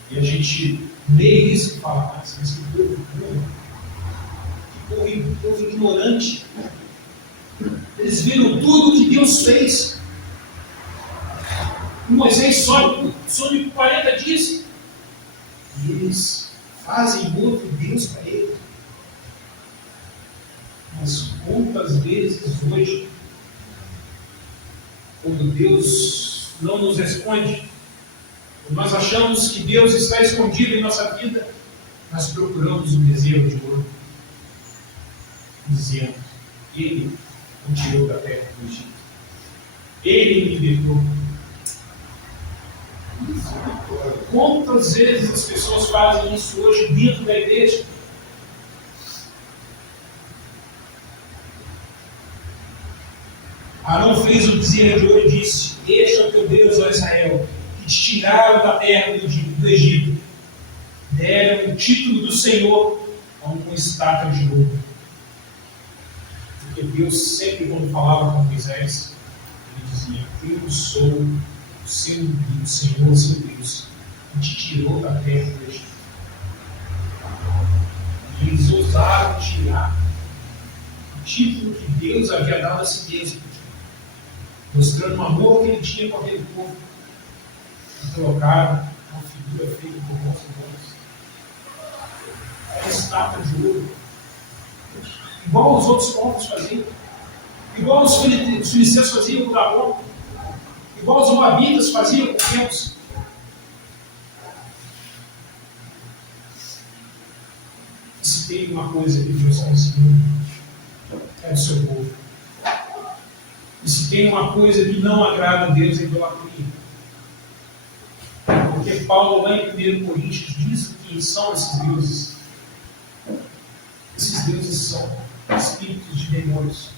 E a gente lê isso e fala: mas que povo burro, que povo ignorante. Eles viram tudo que Deus fez. E Moisés sobe por 40 dias. E eles fazem outro Deus para ele. Mas quantas vezes hoje, quando Deus não nos responde, quando nós achamos que Deus está escondido em nossa vida, nós procuramos um bezerro de ouro, dizendo: Ele o tirou da terra do Egito. Ele me libertou. Quantas vezes as pessoas fazem isso hoje dentro da igreja? Arão fez o bezerro de ouro e disse: este é o teu Deus, ó Israel, que te tiraram da terra do Egito. Deram o título do Senhor a uma estátua de ouro. Porque Deus sempre, quando falava com Moisés, ele dizia: eu sou o seu Deus, Senhor, seu Deus, que te tirou da terra do Egito. E eles ousaram tirar o título que Deus havia dado a si mesmo, mostrando o amor que ele tinha com aquele povo, e colocaram uma figura feita por nossos olhos. Era estátua de ouro, igual os outros povos faziam, igual os filisteus faziam com Dagon, igual os moabitas faziam com Deus. E se tem uma coisa que Deus está ensinando, é o seu povo. E se tem uma coisa que não agrada a Deus, é a idolatria. Porque Paulo, lá em 1 Coríntios, diz quem são esses deuses. Esses deuses são espíritos de demônios.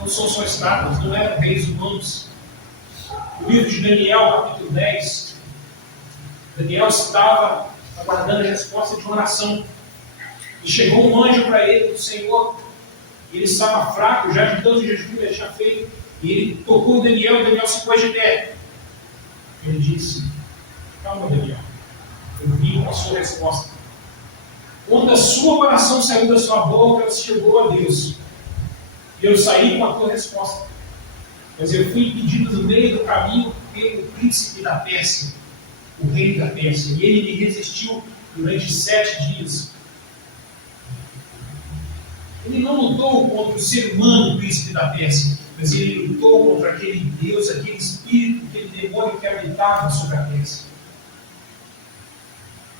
Não são só estátuas, não eram reis humanos. No livro de Daniel, capítulo 10, Daniel estava aguardando a resposta de uma oração. E chegou um anjo para ele do Senhor. Ele estava fraco, já de tanto jejum que ele tinha feito. E ele tocou o Daniel se pôs de pé. Ele disse: calma, Daniel, eu vim com a sua resposta. Quando a sua oração saiu da sua boca, ela chegou a Deus. E eu saí com a tua resposta. Mas eu fui impedido no meio do caminho pelo príncipe da Pérsia, o rei da Pérsia. E ele me resistiu durante 7 dias. Ele não lutou contra o ser humano, o príncipe da Pérsia, mas ele lutou contra aquele Deus, aquele espírito, aquele demônio que habitava sobre a Pérsia.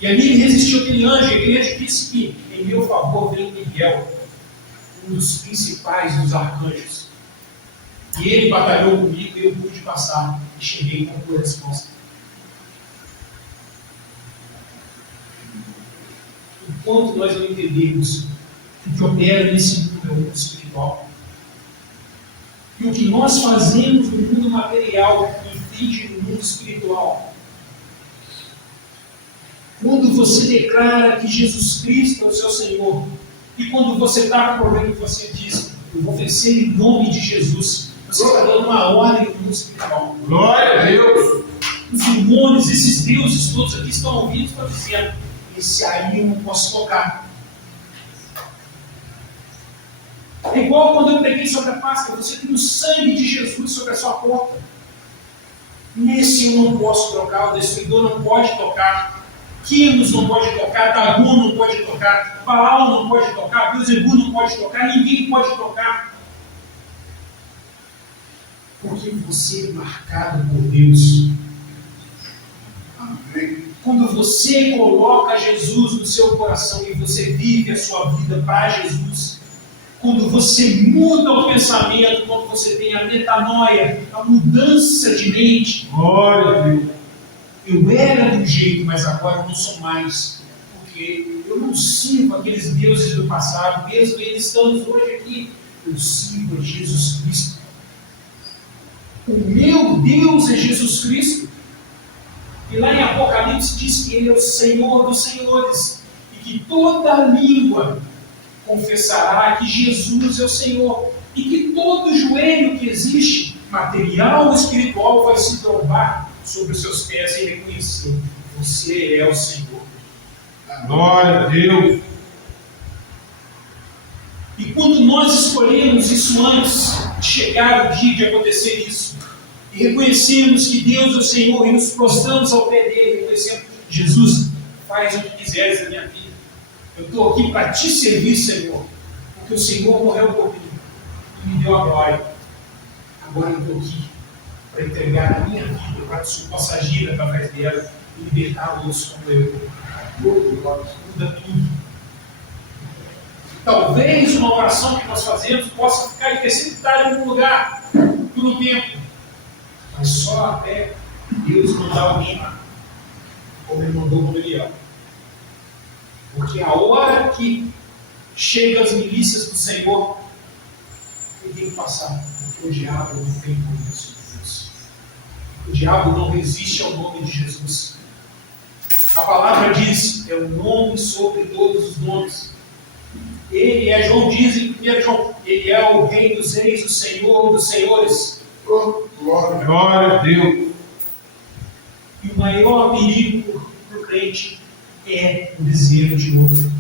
E ali ele resistiu aquele anjo disse que em meu favor vem Miguel, um dos principais dos arcanjos. E ele batalhou comigo e eu pude passar e cheguei com a tua resposta. Enquanto nós não entendemos que o que opera nesse mundo é o mundo espiritual, e o que nós fazemos no mundo material inflige no mundo espiritual. Quando você declara que Jesus Cristo é o seu Senhor, e quando você está com problema e você diz: eu vou vencer em nome de Jesus, você está dando uma ordem no mundo espiritual. Glória a Deus! Os demônios, esses deuses todos aqui estão ouvindo e estão dizendo: esse aí eu não posso tocar. É igual quando eu preguei sobre a Páscoa: você tem o sangue de Jesus sobre a sua porta. Nesse eu não posso tocar, o destruidor não pode tocar. Quinos não pode tocar, Dagon não pode tocar, Baal não pode tocar, Beelzebub não pode tocar, ninguém pode tocar. Porque você é marcado por Deus. Amém. Quando você coloca Jesus no seu coração e você vive a sua vida para Jesus, quando você muda o pensamento, quando você tem a metanoia, a mudança de mente, glória a Deus. Eu era de um jeito, mas agora eu não sou mais. Porque eu não sirvo aqueles deuses do passado, mesmo eles estando hoje aqui. Eu sirvo a Jesus Cristo. O meu Deus é Jesus Cristo. E lá em Apocalipse diz que Ele é o Senhor dos senhores. E que toda língua confessará que Jesus é o Senhor. E que todo joelho que existe, material ou espiritual, vai se dobrar sobre os seus pés e reconhecer: você é o Senhor. Glória a Deus. E quando nós escolhemos isso antes de chegar o dia de acontecer isso, e reconhecemos que Deus é o Senhor e nos prostramos ao pé dele, reconhecendo: Jesus, faz o que quiseres na minha vida. Eu estou aqui para te servir, Senhor, porque o Senhor morreu por mim e me deu a glória. Agora eu estou aqui para entregar a minha vida, para que o Senhor possa agir através dela e libertar outros como eu. Muda tudo. Talvez uma oração que nós fazemos possa ficar interceptada em algum lugar, por um tempo, mas só até Deus mandar alguém lá, como Ele mandou com Daniel. Porque a hora que chegam as milícias do Senhor, ele tem que passar, porque o diabo não tem poder sobre Deus. O diabo não resiste ao nome de Jesus. A palavra diz: é o nome sobre todos os nomes. Ele é, João diz em 1 João, Ele é o Rei dos Reis, o Senhor dos Senhores. Glória a Deus. E o maior perigo para o crente é o desvio de outro.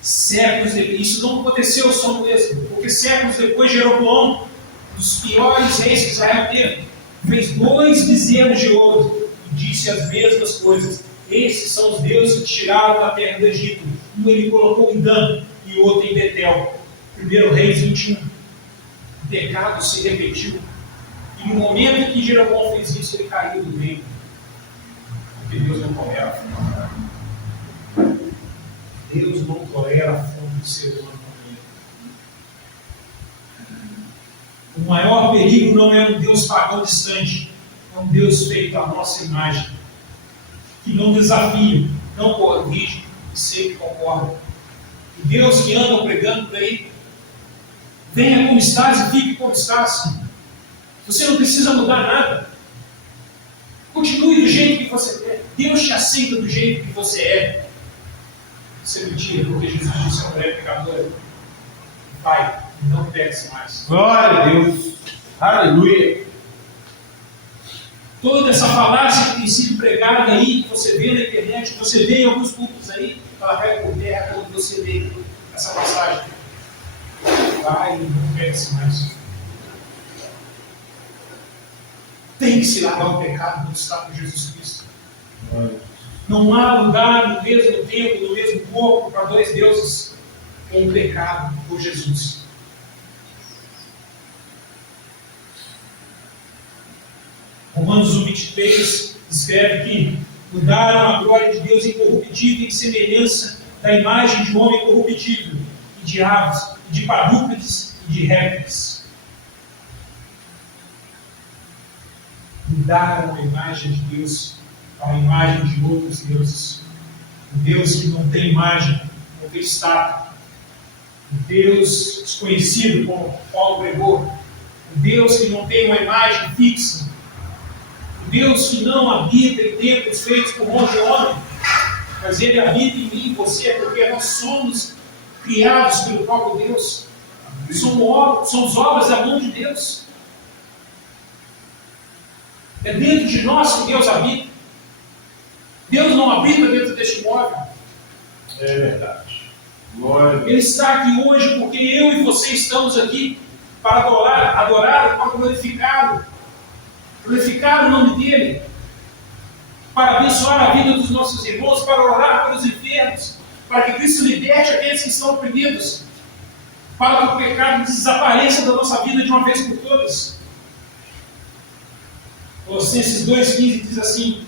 Séculos depois, isso não aconteceu só no mesmo, porque séculos depois Jeroboão, um dos piores reis que Israel teve, fez 2 bezerros de ouro e disse as mesmas coisas: esses são os deuses que tiraram da terra do Egito. Um ele colocou em Dan e o outro em Betel. 1 Reis 21. O pecado se repetiu. E no momento em que Jeroboão fez isso, ele caiu do reino. Porque Deus não tolera a fome. Deus não tolera a fome do ser humano também. O maior perigo não é um Deus pagão distante, é um Deus feito à nossa imagem, que não desafia, não corrige e sempre concorda. O Deus que anda pregando por aí: venha como estás e fique como estás. Você não precisa mudar nada. Continue do jeito que você é. Deus te aceita do jeito que você é. Isso é mentira, porque Jesus disse à mulher pecadora: vai, não peques mais. Glória a Deus. Aleluia. Toda essa falácia que tem sido pregada aí, que você vê na internet, que você vê em alguns cultos aí, ela cai por terra quando você vê essa passagem. Vai e não peques mais. Tem que se largar o pecado quando está com Jesus Cristo. Não há lugar no mesmo tempo, no mesmo corpo, para 2 deuses, com o pecado por Jesus. Romanos 1,23 escreve que mudaram a glória de Deus incorruptível em semelhança da imagem de um homem corruptível, e de aves, e de quadrúpedes e de répteis. Mudaram a imagem de Deus para a imagem de outros deuses. Um Deus que não tem imagem, não tem estátua. Um Deus desconhecido, como Paulo pregou. Um Deus que não tem uma imagem fixa. Um Deus que não habita em templos feitos por mão de homem, mas Ele habita em mim e em você, porque nós somos criados pelo próprio Deus. Somos obras da mão de Deus. É dentro de nós que Deus habita. Deus não habita dentro deste móvel. É verdade. Ele está aqui hoje porque eu e você estamos aqui para adorar, para glorificar o nome dEle, para abençoar a vida dos nossos irmãos, para orar pelos enfermos, para que Cristo liberte aqueles que estão oprimidos, para que o pecado desapareça da nossa vida de uma vez por todas. Colossenses 2,15 diz assim: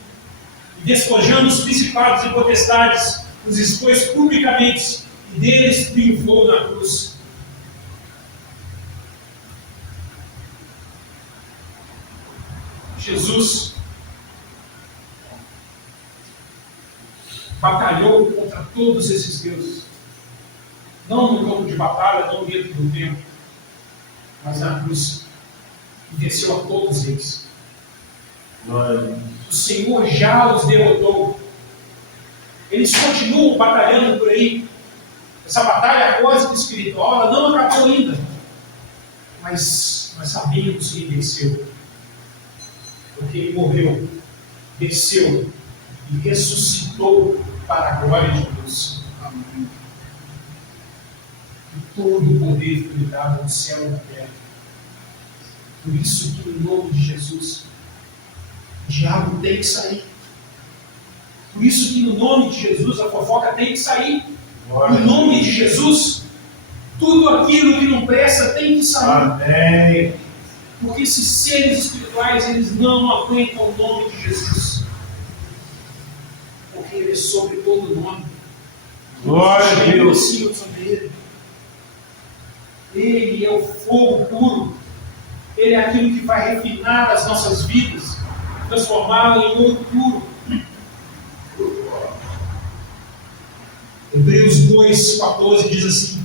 despojando os principados e potestades, os expôs publicamente, e deles triunfou na cruz. Jesus batalhou contra todos esses deuses. Não no campo de batalha, não dentro do templo, mas na cruz. E venceu a todos eles. O Senhor já os derrotou. Eles continuam batalhando por aí. Essa batalha cósmica espiritual, ela não acabou ainda. Mas nós sabemos que ele venceu. Porque ele morreu, desceu e ressuscitou para a glória de Deus. Amém. E todo o poder foi dado no céu e na terra. Por isso que no nome de Jesus, o diabo tem que sair. Por isso que no nome de Jesus a fofoca tem que sair. No nome de Jesus, tudo aquilo que não presta tem que sair. Amém. Porque esses seres espirituais, eles não aguentam o nome de Jesus. Porque ele é sobre todo nome. Glória a Deus. Ele é o fogo puro. Ele é aquilo que vai refinar as nossas vidas, transformá-lo em ouro puro. Hebreus 2,14 diz assim: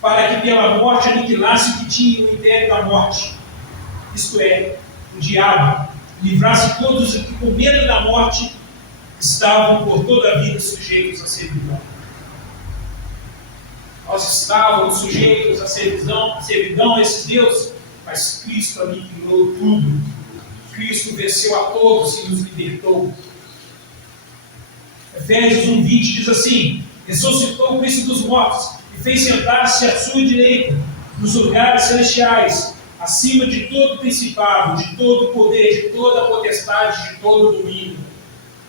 para que pela morte aniquilasse o que tinha no império da morte, isto é, o diabo, livrasse todos os que com medo da morte estavam por toda a vida sujeitos à servidão. Nós estávamos sujeitos à servidão a esses deuses, mas Cristo aniquilou tudo. Cristo venceu a todos e nos libertou. Efésios 1,20 diz assim: ressuscitou Cristo dos mortos e fez sentar-se à sua direita, nos lugares celestiais, acima de todo principado, de todo poder, de toda potestade, de todo domínio.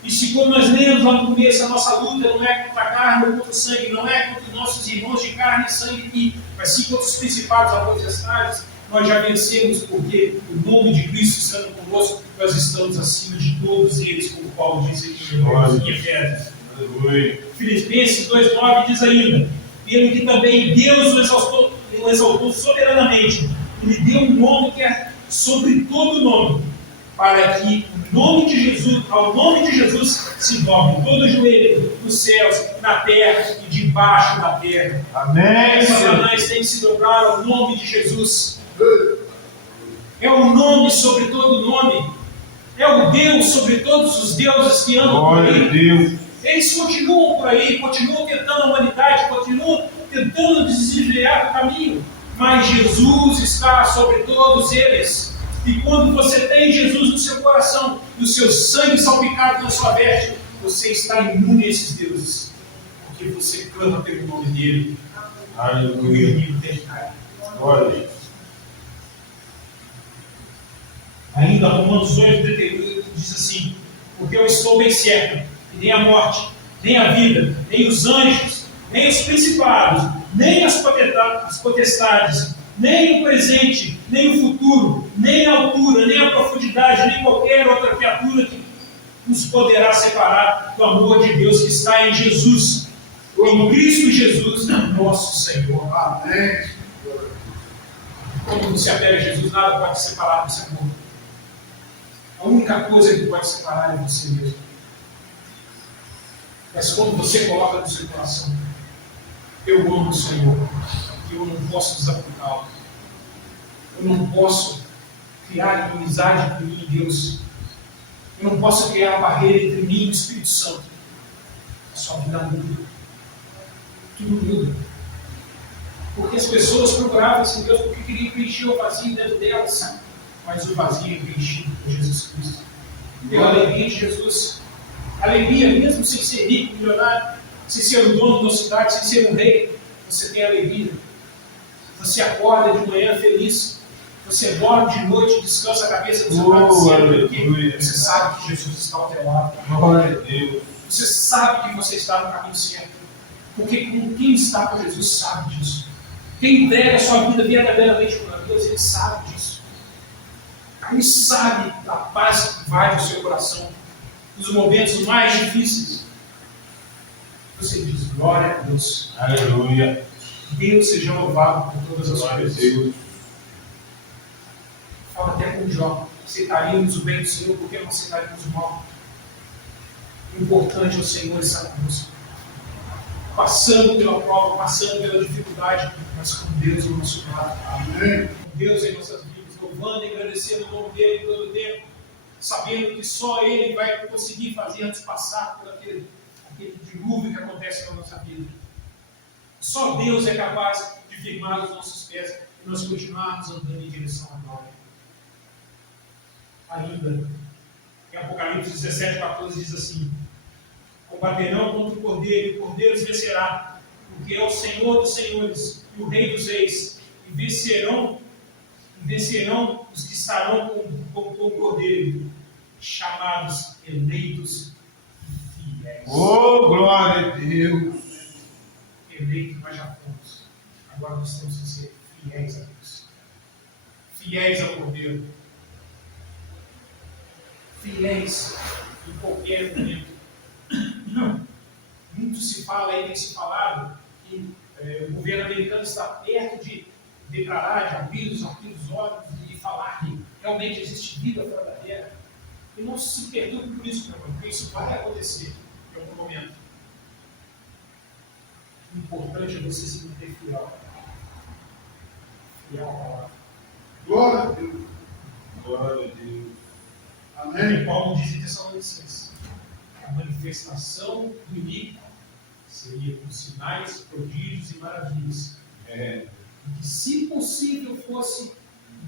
E se, como nós lemos lá no começo, a nossa luta não é contra a carne ou contra o sangue, não é contra nossos irmãos de carne e sangue aqui, mas sim contra os principados e potestades, nós já vencemos, porque o nome de Cristo estando conosco, nós estamos acima de todos eles, como Paulo diz aqui em Efésios. Filipenses 2,9 diz ainda: pelo que também Deus o exaltou soberanamente, e lhe deu um nome que é sobre todo nome, para que ao nome de Jesus se dobre todo o joelho nos céus, na terra e debaixo da terra. Amém. Satanás tem que se dobrar ao nome de Jesus. É o nome sobre todo nome. É o Deus sobre todos os deuses que andam por Glória a aí. Deus. Eles continuam por aí, continuam tentando a humanidade, continuam tentando desviar do caminho. Mas Jesus está sobre todos eles. E quando você tem Jesus no seu coração, e o seu sangue salpicado na sua veste, você está imune a esses deuses. Porque você clama pelo nome dele. Aleluia. O inimigo tem que cair. Glória a Deus. Ainda Romanos 8,38 diz assim: porque eu estou bem certo que nem a morte, nem a vida, nem os anjos, nem os principados, nem as potestades, nem o presente, nem o futuro, nem a altura, nem a profundidade, nem qualquer outra criatura que nos poderá separar do amor de Deus que está em Jesus, em Cristo Jesus, nosso Senhor. Amém. Quando você apega a Jesus, nada pode separar desse amor. A única coisa que pode separar é você mesmo. Mas quando você coloca no seu coração: eu amo o Senhor, e eu não posso desapontá-lo, eu não posso criar inimizade entre mim e Deus, eu não posso criar barreira entre mim e o Espírito Santo, a sua vida muda, tudo muda. Porque as pessoas procuravam esse Deus porque queriam preencher o vazio dentro delas, mas o vazio é preenchido por Jesus Cristo, pela alegria de Jesus. Alegria, mesmo sem ser rico, milionário, sem ser o dono da cidade, sem ser um rei, você tem alegria. Você acorda de manhã feliz, Você dorme de noite, descansa a cabeça do seu travesseiro, porque você sabe que Jesus está ao teu lado. Glória a Deus. Você sabe que você está no caminho certo. Porque quem está com Jesus sabe disso. Quem entrega a sua vida verdadeiramente para Deus, ele sabe disso. Ele sabe da paz que vai do seu coração nos momentos mais difíceis. Você diz, glória a Deus. Aleluia. Deus seja louvado por todas as Glória a coisas. Deus. Fala até com Jó. Aceitaríamos o bem do Senhor, porque não aceitaríamos o mal. O importante é o Senhor estar conosco. Passando pela prova, passando pela dificuldade, mas com Deus ao nosso lado. Amém. Com Deus em nossas vidas, louvando e agradecendo o nome dEle todo o tempo, sabendo que só Ele vai conseguir fazer-nos passar por aquele dilúvio que acontece na nossa vida. Só Deus é capaz de firmar os nossos pés e nós continuarmos andando em direção à glória. Ainda, em Apocalipse 17:14 diz assim: combaterão contra o Cordeiro, e o Cordeiro os vencerá, porque é o Senhor dos senhores e o Rei dos reis, e vencerão os que estarão com o Cordeiro, chamados eleitos e fiéis. Oh, glória a Deus. Eleitos nós já fomos, agora nós temos que ser fiéis a Deus, fiéis ao Cordeiro, fiéis em qualquer momento. Muito se fala aí, tem se falado que o governo americano está perto de declarar, de abrir os olhos e falar que realmente existe vida fora da Terra. E não se perturbe por isso, meu irmão, porque isso vai acontecer em algum momento. O importante é você se manter fiel. Fiel à palavra. Glória a Deus. Glória a Deus. Amém. Paulo diz em Tessalonicenses: a manifestação do inimigo seria com sinais, prodígios e maravilhas, É. que, se possível fosse,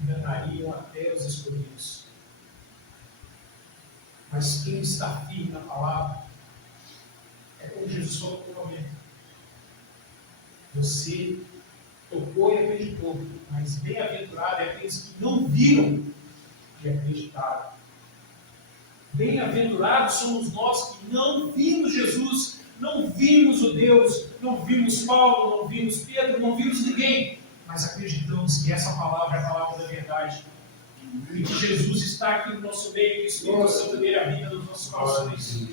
enganariam até os escolhidos. Mas quem está firme na palavra é como Jesus falou no momento. Você tocou e acreditou, mas bem-aventurado é aqueles que não viram e acreditaram. Bem-aventurados somos nós que não vimos Jesus, não vimos o Deus, não vimos Paulo, não vimos Pedro, não vimos ninguém, mas acreditamos que essa palavra é a palavra da verdade. E que Jesus está aqui no nosso meio, que o Espírito Santo dele habita nos nossos corações.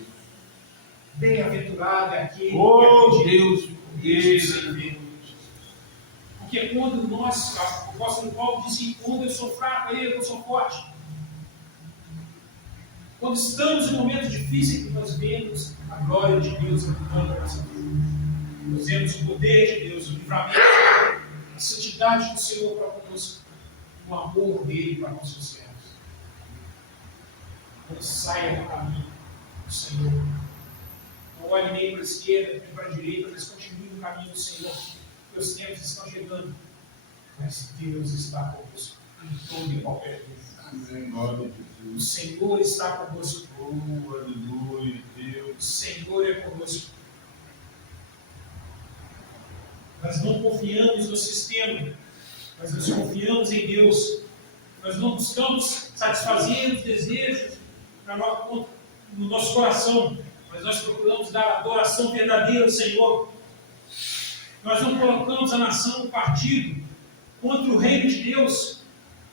Bem-aventurado é aquele Oh, que Deus. acredita Deus sem ver. Porque quando nós, o apóstolo Paulo diz que quando eu sou fraco, aí eu sou forte. Quando estamos em momentos difíceis, nós vemos a glória de Deus habitando a nossa vida. Nós vemos o poder de Deus, o livramento, a santidade do Senhor para conosco, o amor dele para nossos servos. Não saia do caminho do Senhor. Não olhe nem para a esquerda, nem para a direita, mas continue no caminho do Senhor. Porque os tempos estão chegando, mas Deus está conosco em todo e qualquer tempo. Amém. Glória a O Jesus. Senhor está conosco. Oh, aleluia, Deus. O Senhor é conosco. Nós não confiamos no sistema, mas nós confiamos em Deus. Nós não buscamos satisfazer os desejos no nosso coração, mas nós procuramos dar adoração verdadeira ao Senhor. Nós não colocamos a nação no partido contra o reino de Deus,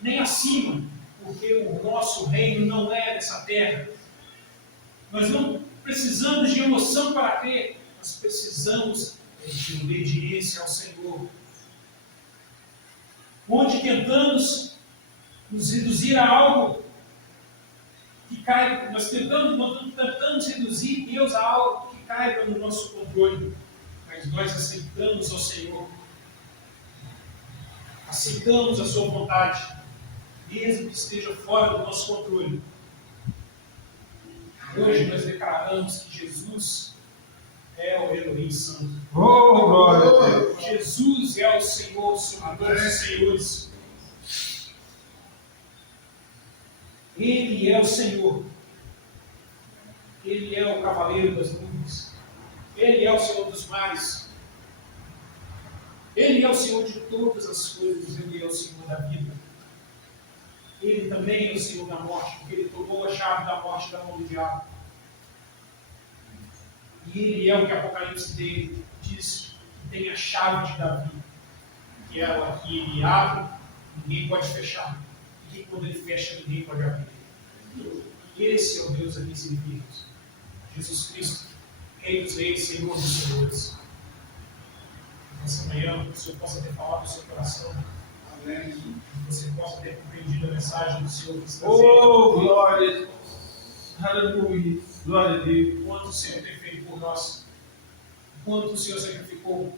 nem acima, porque o nosso reino não é dessa terra. Nós não precisamos de emoção para crer, nós precisamos de obediência ao Senhor. Onde tentamos nos reduzir a algo que cai, nós tentamos reduzir Deus a algo que caiba no nosso controle, mas nós aceitamos ao Senhor, aceitamos a sua vontade, mesmo que esteja fora do nosso controle. Hoje nós declaramos que Jesus é o Elohim Santo. Oh, glória a Deus. Jesus é o Senhor sobre todos os senhores. Ele é o Senhor. Ele é o cavaleiro das nuvens. Ele é o Senhor dos mares. Ele é o Senhor de todas as coisas. Ele é o Senhor da vida. Ele também é o Senhor da morte, porque Ele tomou a chave da morte da mão do diabo. E Ele é o que Apocalipse dele diz que tem a chave de Davi, que é ela que Ele abre, ninguém pode fechar. E quando Ele fecha, ninguém pode abrir. E esse é o Deus a quem servimos. Jesus Cristo, Rei dos Reis, Senhor dos Senhores. Nessa manhã, que o Senhor possa ter falado do seu coração. Amém. Que você possa ter compreendido a mensagem do Senhor que está Oh, glória a Deus. Aleluia. Glória a Deus. quanto o Senhor tem feito por nós, quanto o Senhor sacrificou,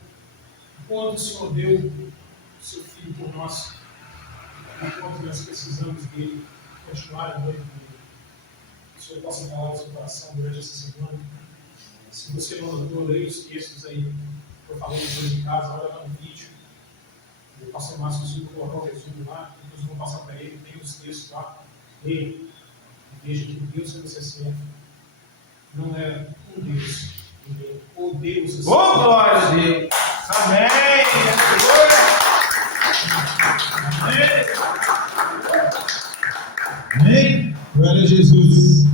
quanto o Senhor deu o seu Filho por nós, e quanto nós precisamos dele, continuar a noite dele. Que o Senhor possa falar do seu coração durante essa semana. Se você não anotou, leia os textos aí que eu falei depois de casa, olha lá no vídeo. O pastor Márcio conseguiu colocar o resumo lá, depois eu vou passar para ele, tem os textos lá, leia e veja que o Deus que você serve não é um Deus, o Deus. Oh, glória a Deus. Amém. Amém? Glória a Jesus.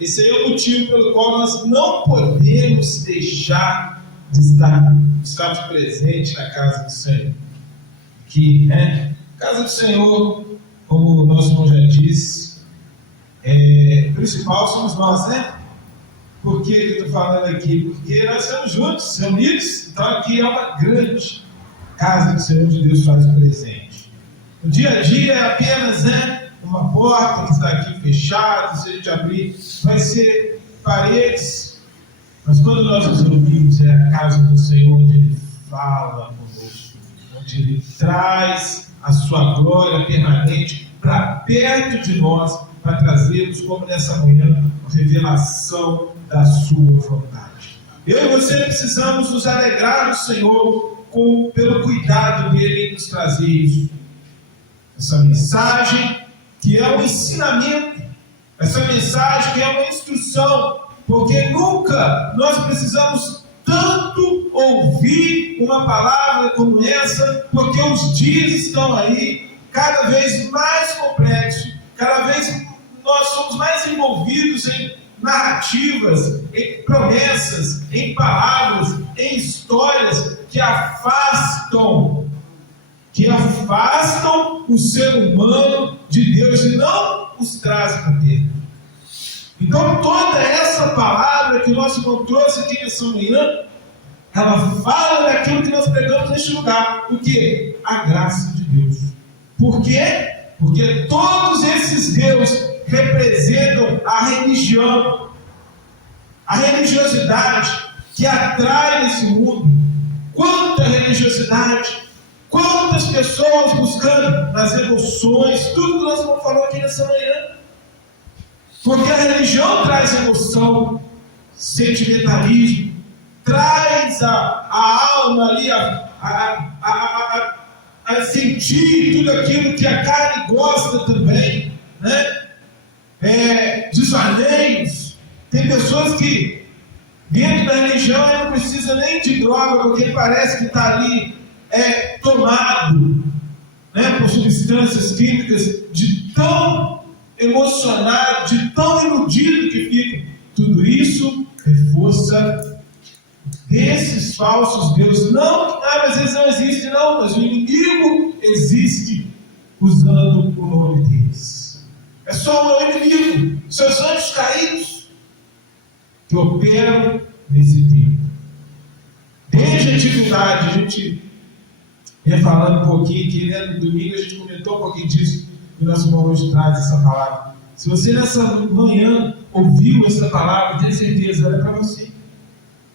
Esse aí é o motivo pelo qual nós não podemos deixar de estar presente na casa do Senhor. Aqui, né? Casa do Senhor, como o nosso irmão já disse, principal somos nós, né? Por que eu estou falando aqui? Porque nós estamos juntos, reunidos, então aqui é uma grande casa do Senhor, onde Deus faz o presente. No dia a dia é apenas, uma porta que está aqui fechada, se a gente abrir, vai ser paredes. Mas quando nós nos reunimos, é a casa do Senhor, onde Ele fala conosco, onde Ele traz a sua glória permanente para perto de nós, para trazermos, como nessa manhã, a revelação da sua vontade. Eu e você precisamos nos alegrar do Senhor pelo cuidado dele em nos trazer isso. Essa mensagem que é um ensinamento, essa mensagem que é uma instrução, porque nunca nós precisamos tanto ouvir uma palavra como essa, porque os dias estão aí cada vez mais complexos, cada vez nós somos mais envolvidos em narrativas, em promessas, em palavras, em histórias que afastam o ser humano de Deus e não os trazem para dentro. Então toda essa palavra que o nosso irmão trouxe aqui nessa manhã, ela fala daquilo que nós pregamos neste lugar. O que? A graça de Deus. Por quê? Porque todos esses deuses representam a religião, a religiosidade que atrai nesse mundo. Quanta religiosidade, quantas pessoas buscando nas emoções, tudo que nós vamos falar aqui nessa manhã. Porque a religião traz emoção, sentimentalismo, traz a alma ali a sentir tudo aquilo que a carne gosta também, né? Devaneios. Tem pessoas que dentro da religião ele não precisa nem de droga, porque ele parece que está ali tomado, né, por substâncias químicas, de tão emocionado, de tão iludido que fica. Tudo isso é força desses falsos deuses. Não, mas eles não existem, não, mas o inimigo existe usando o nome deles. É só o inimigo, seus anjos caídos, que operam nesse tempo. Desde a antiguidade, a gente ia falando um pouquinho aqui, né? No domingo a gente comentou um pouquinho disso, que o nosso irmão hoje traz essa palavra. Se você nessa manhã ouviu essa palavra, tenha certeza, ela é para você.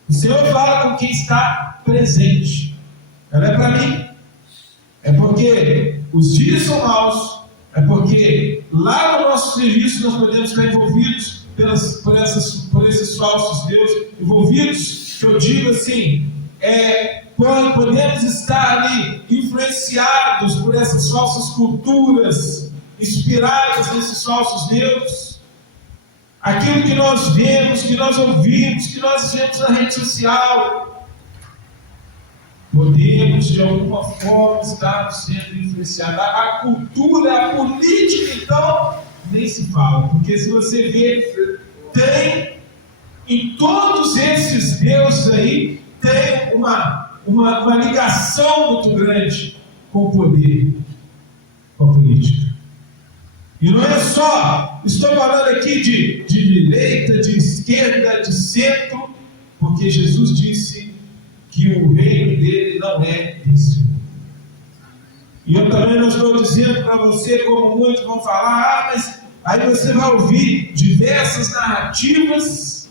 O Senhor fala com quem está presente. Ela é para mim. É porque os dias são maus. É porque lá no nosso serviço nós podemos estar envolvidos por esses falsos deuses. Envolvidos, que eu digo assim, podemos estar ali influenciados por essas falsas culturas, inspirados nesses falsos deuses. Aquilo que nós vemos, que nós ouvimos, que nós vemos na rede social, podemos de alguma forma estar sendo influenciados. A cultura, a política, então, nem se fala, porque se você vê, tem em todos esses deuses aí, tem uma ligação muito grande com o poder, com a política. E não é só, estou falando aqui de direita, de esquerda, de centro, porque Jesus disse que o reino dele não é desse mundo. E eu também não estou dizendo para você, como muitos vão falar, mas aí você vai ouvir diversas narrativas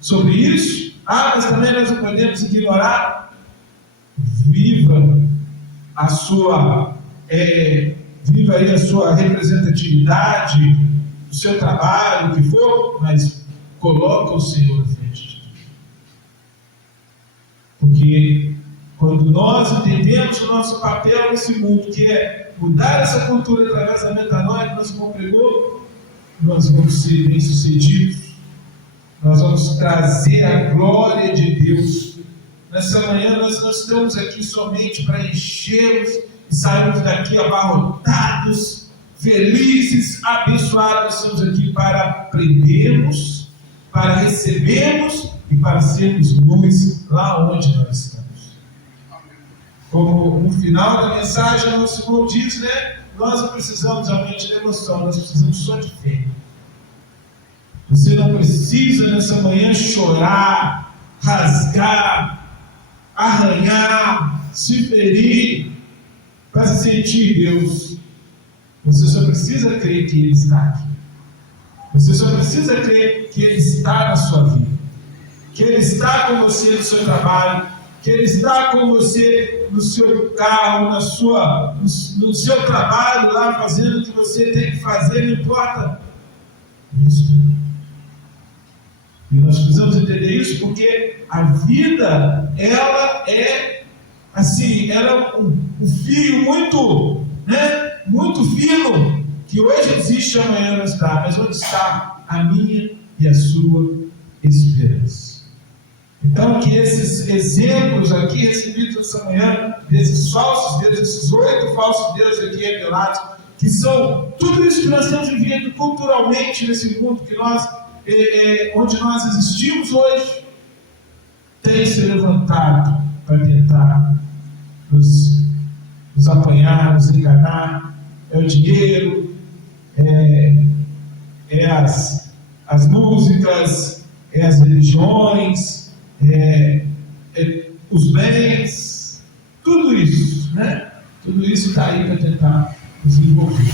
sobre isso. Mas também nós não podemos ignorar. Viva a sua viva aí a sua representatividade, o seu trabalho, o que for, mas coloca o Senhor à frente de tudo. Porque quando nós entendemos o nosso papel nesse mundo, que é mudar essa cultura através da metanoia que nós compregou, nós vamos ser bem-sucedidos, nós vamos trazer a glória de Deus. Nessa manhã nós não estamos aqui somente para enchermos e sairmos daqui abarrotados, felizes, abençoados. Estamos aqui para aprendermos, para recebermos e para sermos luz lá onde nós estamos. Como no final da mensagem, nosso irmão diz, nós não precisamos realmente de emoção, nós precisamos só de fé. Você não precisa nessa manhã chorar, rasgar, arranhar, se ferir para sentir Deus. Você só precisa crer que Ele está aqui. Você só precisa crer que Ele está na sua vida, que Ele está com você no seu trabalho, que Ele está com você no seu carro, no seu trabalho lá, fazendo o que você tem que fazer, não importa isso. E nós precisamos entender isso porque a vida, ela é assim, ela é um fio muito fino, que hoje existe, amanhã não está. Mas onde está a minha e a sua esperança? Então, que esses exemplos aqui recebidos essa manhã, desses falsos deuses, esses 8 falsos deuses aqui revelados, que são tudo isso que nós temos vivido culturalmente nesse mundo que nós onde nós existimos hoje, tem que ser levantado para tentar nos apanhar, nos enganar. É o dinheiro, as músicas, as religiões, os bens, tudo isso, Tudo isso está aí para tentar nos envolver.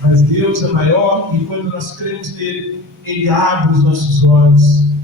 Mas Deus é maior e quando nós cremos nele, Ele abre os nossos olhos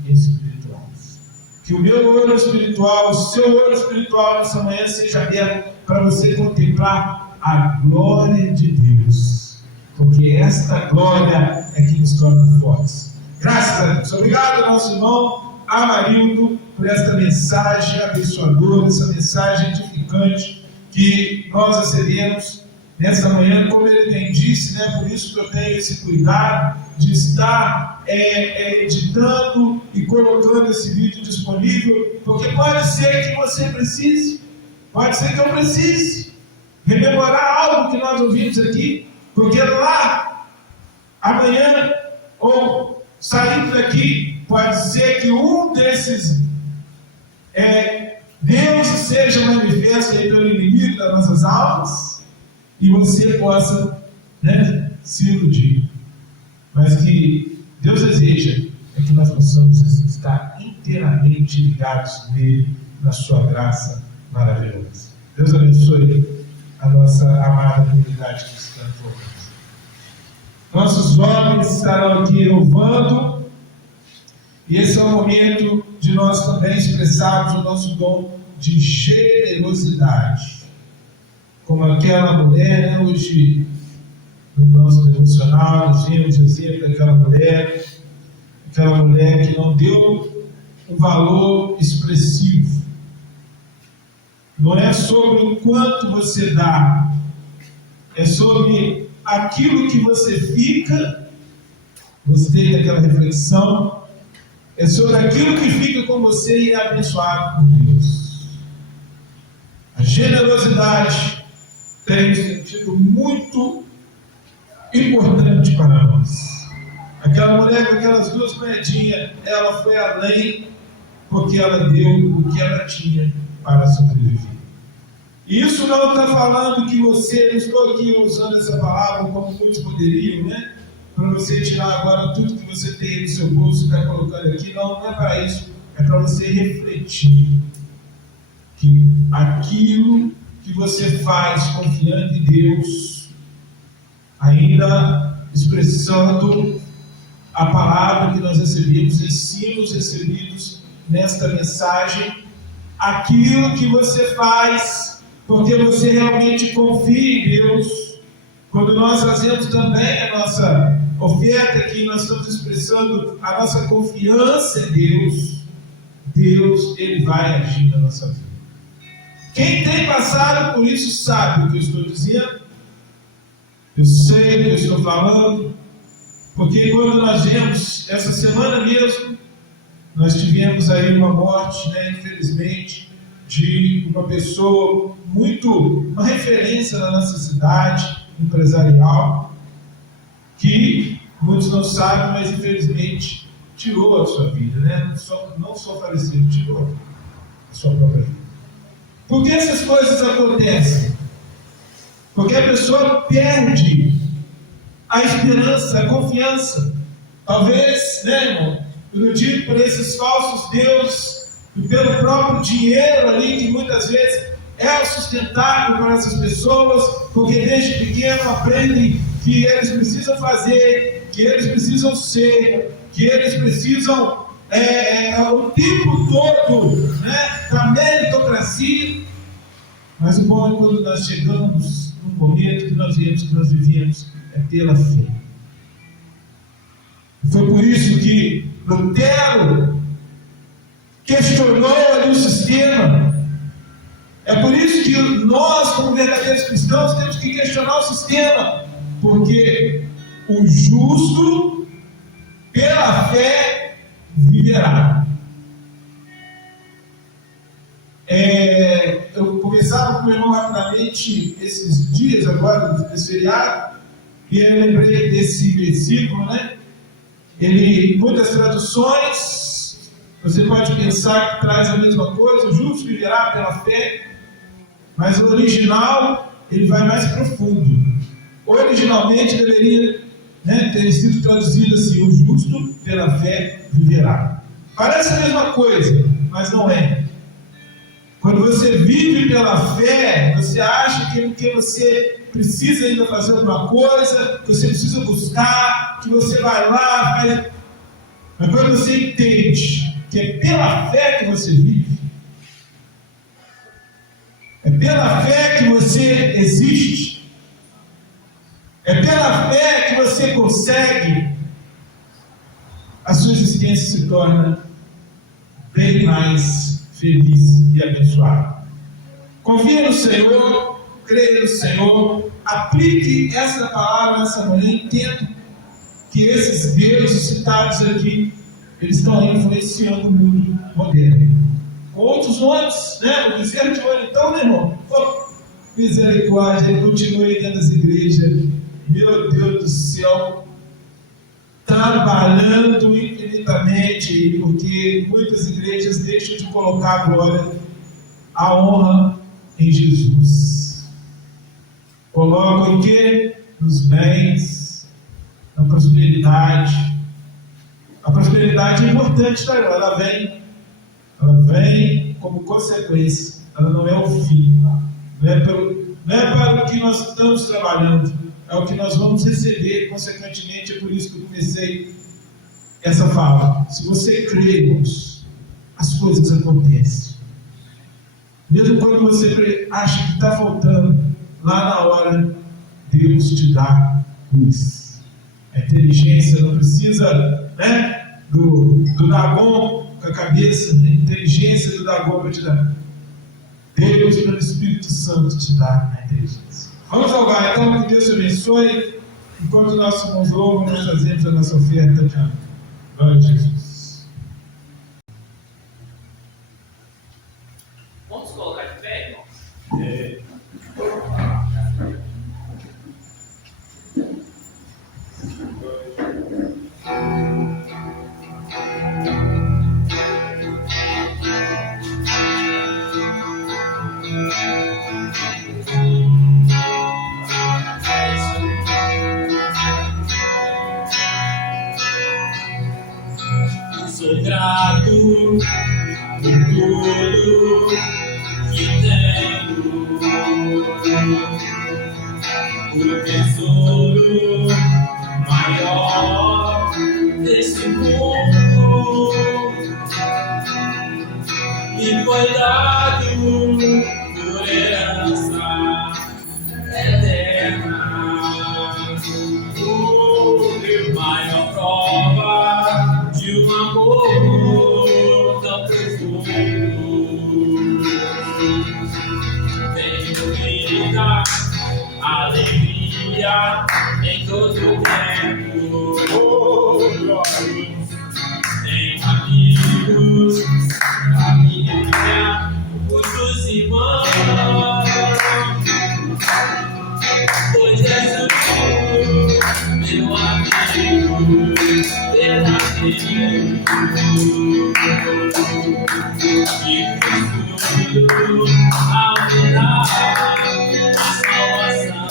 espirituais. Que o meu olho espiritual, o seu olho espiritual nessa manhã seja aberto para você contemplar a glória de Deus. Porque esta glória é que nos torna fortes. Graças a Deus. Obrigado, nosso irmão Amarildo, por esta mensagem abençoadora, essa mensagem edificante que nós recebemos nessa manhã, como ele bem disse, por isso que eu tenho esse cuidado de estar editando e colocando esse vídeo disponível, porque pode ser que você precise, pode ser que eu precise rememorar algo que nós ouvimos aqui, porque lá, amanhã, ou saindo daqui, pode ser que um desses deuses seja manifesto aí pelo inimigo das nossas almas, e você possa se iludir. Mas que Deus deseja é que nós possamos estar inteiramente ligados nele, na sua graça maravilhosa. Deus abençoe a nossa amada comunidade cristã. Nossos jovens estarão aqui louvando, e esse é o momento de nós também expressarmos o nosso dom de generosidade. Como aquela mulher, hoje no nosso devocional, nós vimos o exemplo daquela mulher que não deu um valor expressivo. Não é sobre o quanto você dá, é sobre aquilo que você fica, você tem aquela reflexão, é sobre aquilo que fica com você e é abençoado por Deus. A generosidade tem um sentido muito importante para nós. Aquela mulher com aquelas 2 moedinhas, ela foi além, porque ela deu o que ela tinha para sobreviver. E isso não está falando que você, não estou aqui usando essa palavra como muitos poderiam, né? Para você tirar agora tudo que você tem no seu bolso e está colocando aqui. Não, não é para isso. É para você refletir que aquilo que você faz confiando em Deus, ainda expressando a palavra que nós recebemos, ensinos recebidos nesta mensagem, aquilo que você faz porque você realmente confia em Deus. Quando nós fazemos também a nossa oferta aqui, nós estamos expressando a nossa confiança em Deus. Deus, Ele vai agir na nossa vida. Quem tem passado por isso sabe o que eu estou dizendo. Eu sei o que eu estou falando, porque quando nós vemos, essa semana mesmo, nós tivemos aí uma morte, né, infelizmente, de uma pessoa uma referência na nossa cidade, empresarial, que muitos não sabem, mas infelizmente tirou a sua vida, né? Não só faleceu, tirou a sua própria vida. Por que essas coisas acontecem? Porque a pessoa perde a esperança, a confiança. Talvez, né, irmão, iludido por esses falsos deuses e pelo próprio dinheiro ali, que muitas vezes é o sustentável para essas pessoas, porque desde pequeno aprendem que eles precisam fazer, que eles precisam ser, que eles precisam o tempo todo, né, da meritocracia. Mas o bom é quando nós chegamos num momento que nós vemos que nós vivíamos pela fé. Foi por isso que Lutero questionou ali o sistema. É por isso que nós, como verdadeiros cristãos, temos que questionar o sistema, porque o justo pela fé viverá. Eu conversava com o meu irmão rapidamente esses dias agora, desse feriado, e eu lembrei desse versículo, né? Ele, em muitas traduções, você pode pensar que traz a mesma coisa, o justo viverá pela fé, mas o original, ele vai mais profundo. Originalmente deveria, né, ter sido traduzido assim: o justo pela fé viverá. Parece a mesma coisa, mas não é. Quando você vive pela fé, você acha que você precisa ainda fazer alguma coisa, que você precisa buscar, que você vai lá, faz. Mas quando você entende que é pela fé que você vive, é pela fé que você existe, é pela fé que você consegue, a sua existência se torna bem mais feliz e abençoado. Confie no Senhor, creia no Senhor, aplique essa palavra nessa manhã, entenda que esses deuses citados aqui, eles estão influenciando o mundo moderno. Com outros nomes, né? O bezerro de ouro, então, meu irmão, misericórdia, ele continua aí dentro das igrejas, meu Deus do céu, trabalhando infinitamente, porque muitas igrejas deixam de colocar a glória, a honra em Jesus. Colocam em quê? Nos bens, na prosperidade. A prosperidade é importante, tá? Ela vem como consequência, ela não é o fim. Não é para o que nós estamos trabalhando, é o que nós vamos receber, consequentemente. É por isso que eu comecei essa fala. Se você crê, irmãos, as coisas acontecem. Mesmo quando você acha que está faltando, lá na hora, Deus te dá luz. A inteligência não precisa, né, do Dagon com a cabeça, a inteligência do Dagon para te dar. Deus, pelo Espírito Santo, te dá a inteligência. Vamos orar, então, que Deus te abençoe. Enquanto nossos irmãos louvam, nós fazemos a nossa oferta de amor. Glória a Jesus. Vamos colocar de pé, irmãos? Sou grato por tudo que tenho, o tesouro maior desse mundo me foi dado por herança eterna. O meu maior prova de um amor tão profundo. Tenho vida, alegria em todo tempo. Tenho amigos, família, muitos irmãos. Pois Jesus, meu amigo verdadeiro, que fez tudo ao me dar a salvação.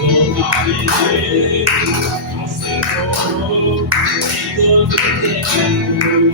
Louvarei ao Senhor em todo tempo.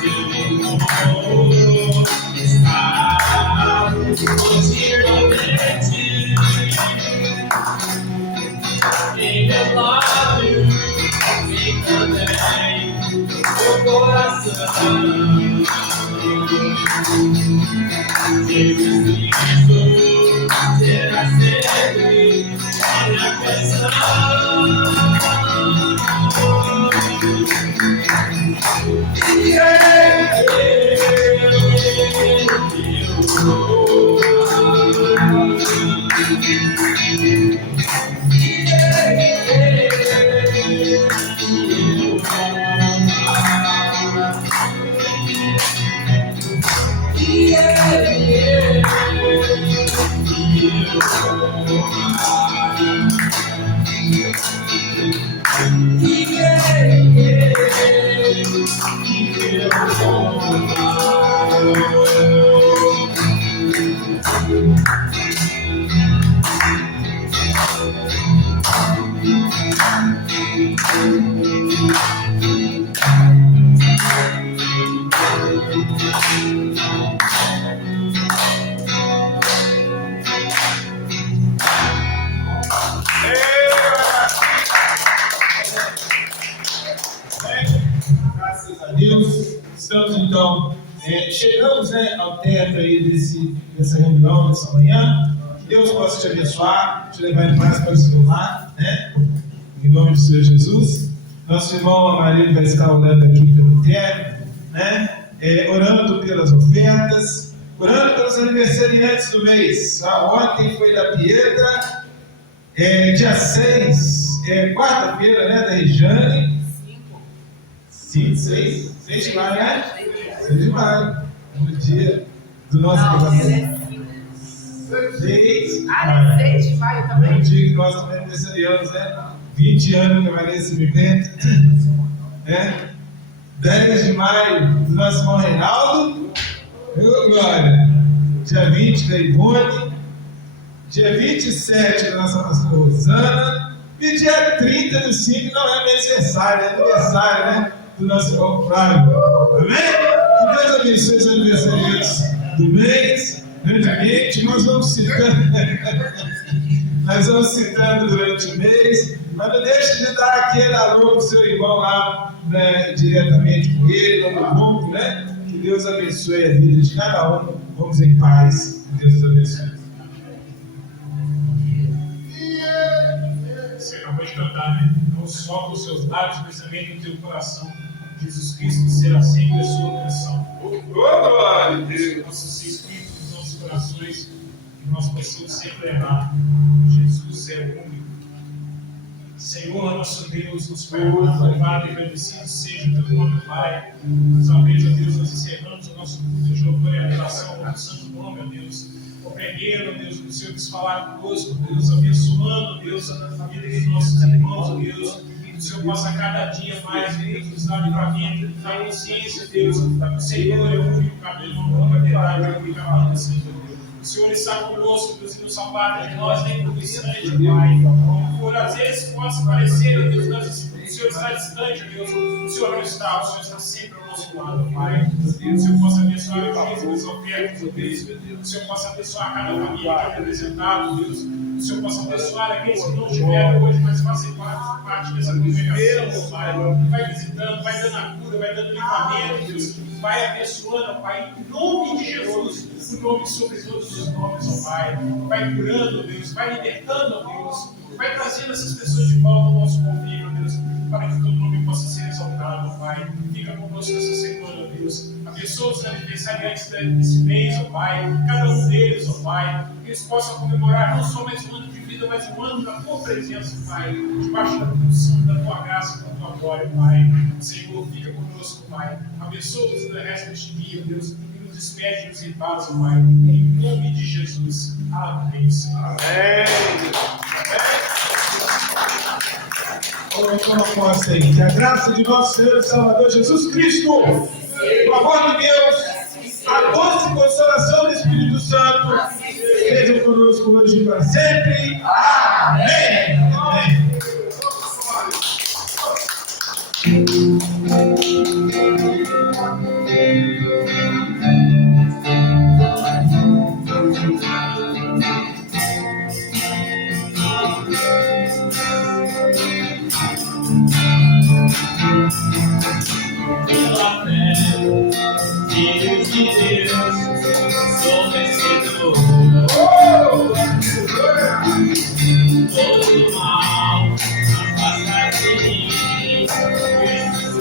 Seu louvor estará continuamente em meus lábios e também no meu coração. Jesus Cristo será sempre a minha canção. Graças a Deus. Estamos então, chegamos ao teto aí dessa reunião, dessa manhã. Que Deus possa te abençoar, te levar em paz para o seu lar, né? Em nome do Senhor Jesus. Nosso irmão Amarildo vai estar orando aqui pelo teto, né? Orando pelas ofertas, orando pelos aniversariantes do mês. Ontem foi da Pietra, dia 6, quarta-feira, né? Da Rejane. 6 de maio, né? 6 de maio, no dia do nosso casamento. 6 de maio também? No dia que nós também aniversariamos, né? 20 anos que aparece no evento, né? 10 de maio do nosso irmão Reinaldo, glória. Dia 20 da Ivone, dia 27 da nossa pastora Rosana, e dia 30 do 5 não é aniversário, é aniversário, né? Do nosso irmão Flávio. Amém? Que Deus abençoe os aniversariantes do mês, grandemente. Nós vamos citando durante o mês, mas não deixe de dar aquele alô para o seu irmão lá, né, diretamente com ele, no grupo, né? Que Deus abençoe a vida de cada um. Vamos em paz. Que Deus os abençoe. Você acabou de cantar, né? Não só com os seus lábios, mas também no teu coração. Jesus Cristo será sempre a sua oração. Glória a Deus. Nossos espíritos, nossos corações, que nós possamos sempre levar. Jesus é o único. Senhor, nosso Deus, nos perdoa, louvado e agradecido seja o teu nome, Pai. Mais uma vez, ó Deus, nós encerramos o nosso culto de louvor e adoração ao santo nome, ó Deus. Compreendendo, ó Deus, que o Senhor quis falar conosco, Deus, abençoando, Deus, a vida dos nossos irmãos, ó Deus. Que o Senhor possa cada dia mais, Deus, nos dar livramento, nos dar consciência, Deus, que o Senhor é o único caminho, a única verdade, a única vida, Senhor. O Senhor está conosco, Deus, e nos salvar de nós, nem por distante, Pai. Por às vezes possa parecer, Deus, o Senhor está distante, Deus, o Senhor não está, o Senhor está sempre ao nosso lado, Pai. Que o Senhor possa abençoar o juízo das ofertas, Deus. Que o Senhor possa abençoar cada família que é representada, Deus. Que o Senhor possa abençoar aqueles que não estiveram hoje, mas fazem parte dessa congregação, Pai. Vai visitando, vai dando a cura, vai dando livramento, Deus. Vai abençoando, Pai, em nome de Jesus, o nome sobre todos os nomes, ó Pai. Vai curando, Deus, vai libertando, ó Deus. Vai trazendo essas pessoas de volta ao nosso convívio, Deus, para que o teu nome possa ser exaltado, ó Pai. Fica conosco essa semana, ó Deus. Abençoa os aniversariantes desse mês, ó Pai. Cada um deles, ó Pai. Que eles possam comemorar não só mais um ano de vida, mas um ano da tua presença, Pai. Debaixo da função da tua graça e da tua glória, Pai. Senhor, fica conosco, Pai. Abençoa-nos no resto deste dia, Deus. E nos despede-nos em paz, Pai. Em nome de Jesus. Amém, Senhor. Amém. Uma posta aí. Que a graça de nosso Senhor e Salvador Jesus Cristo, o amor de Deus, a doce consolação do Espírito Santo, estejam conosco hoje e para sempre. Amém. Amém. Pela fé, filhos de Deus, sou vencedor. Todo mal afasta de mim, Cristo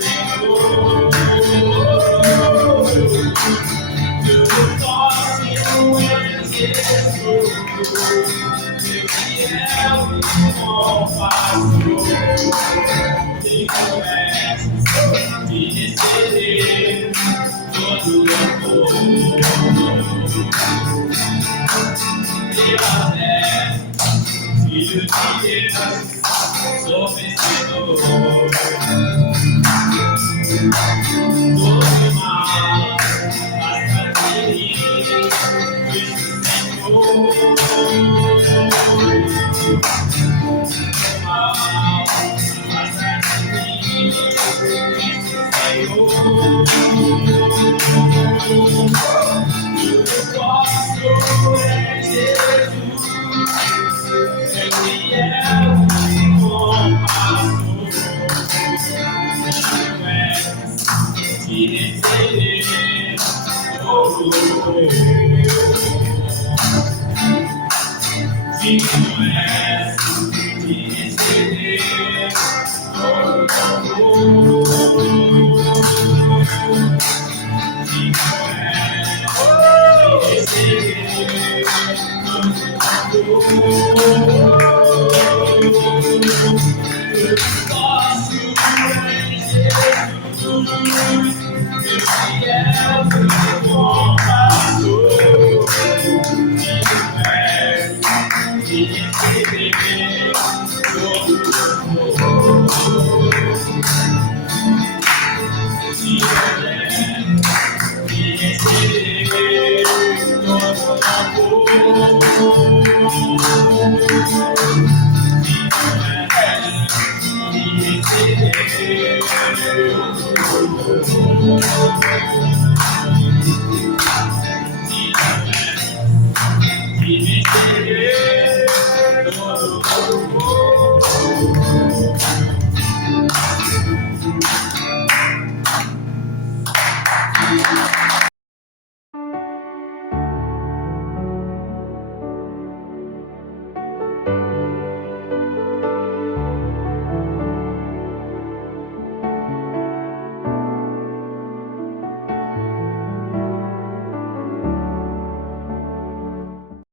bom pastor, tem promessas de receber todo louvor. Pela fé, filho de Deus, sou vencedor. Todo mal passa de mim, Cristo Senhor. Todo mal passa de mim, Cristo Senhor. Eu posso é Jesus, Ele é o bom pastor. De receber todo louvor. Digno és de receber todo louvor. Digno és de receber todo louvor. Posso em Jesus. Ele é o bom pastor, de receber todo louvor. De receber todo louvor. De receber todo louvor.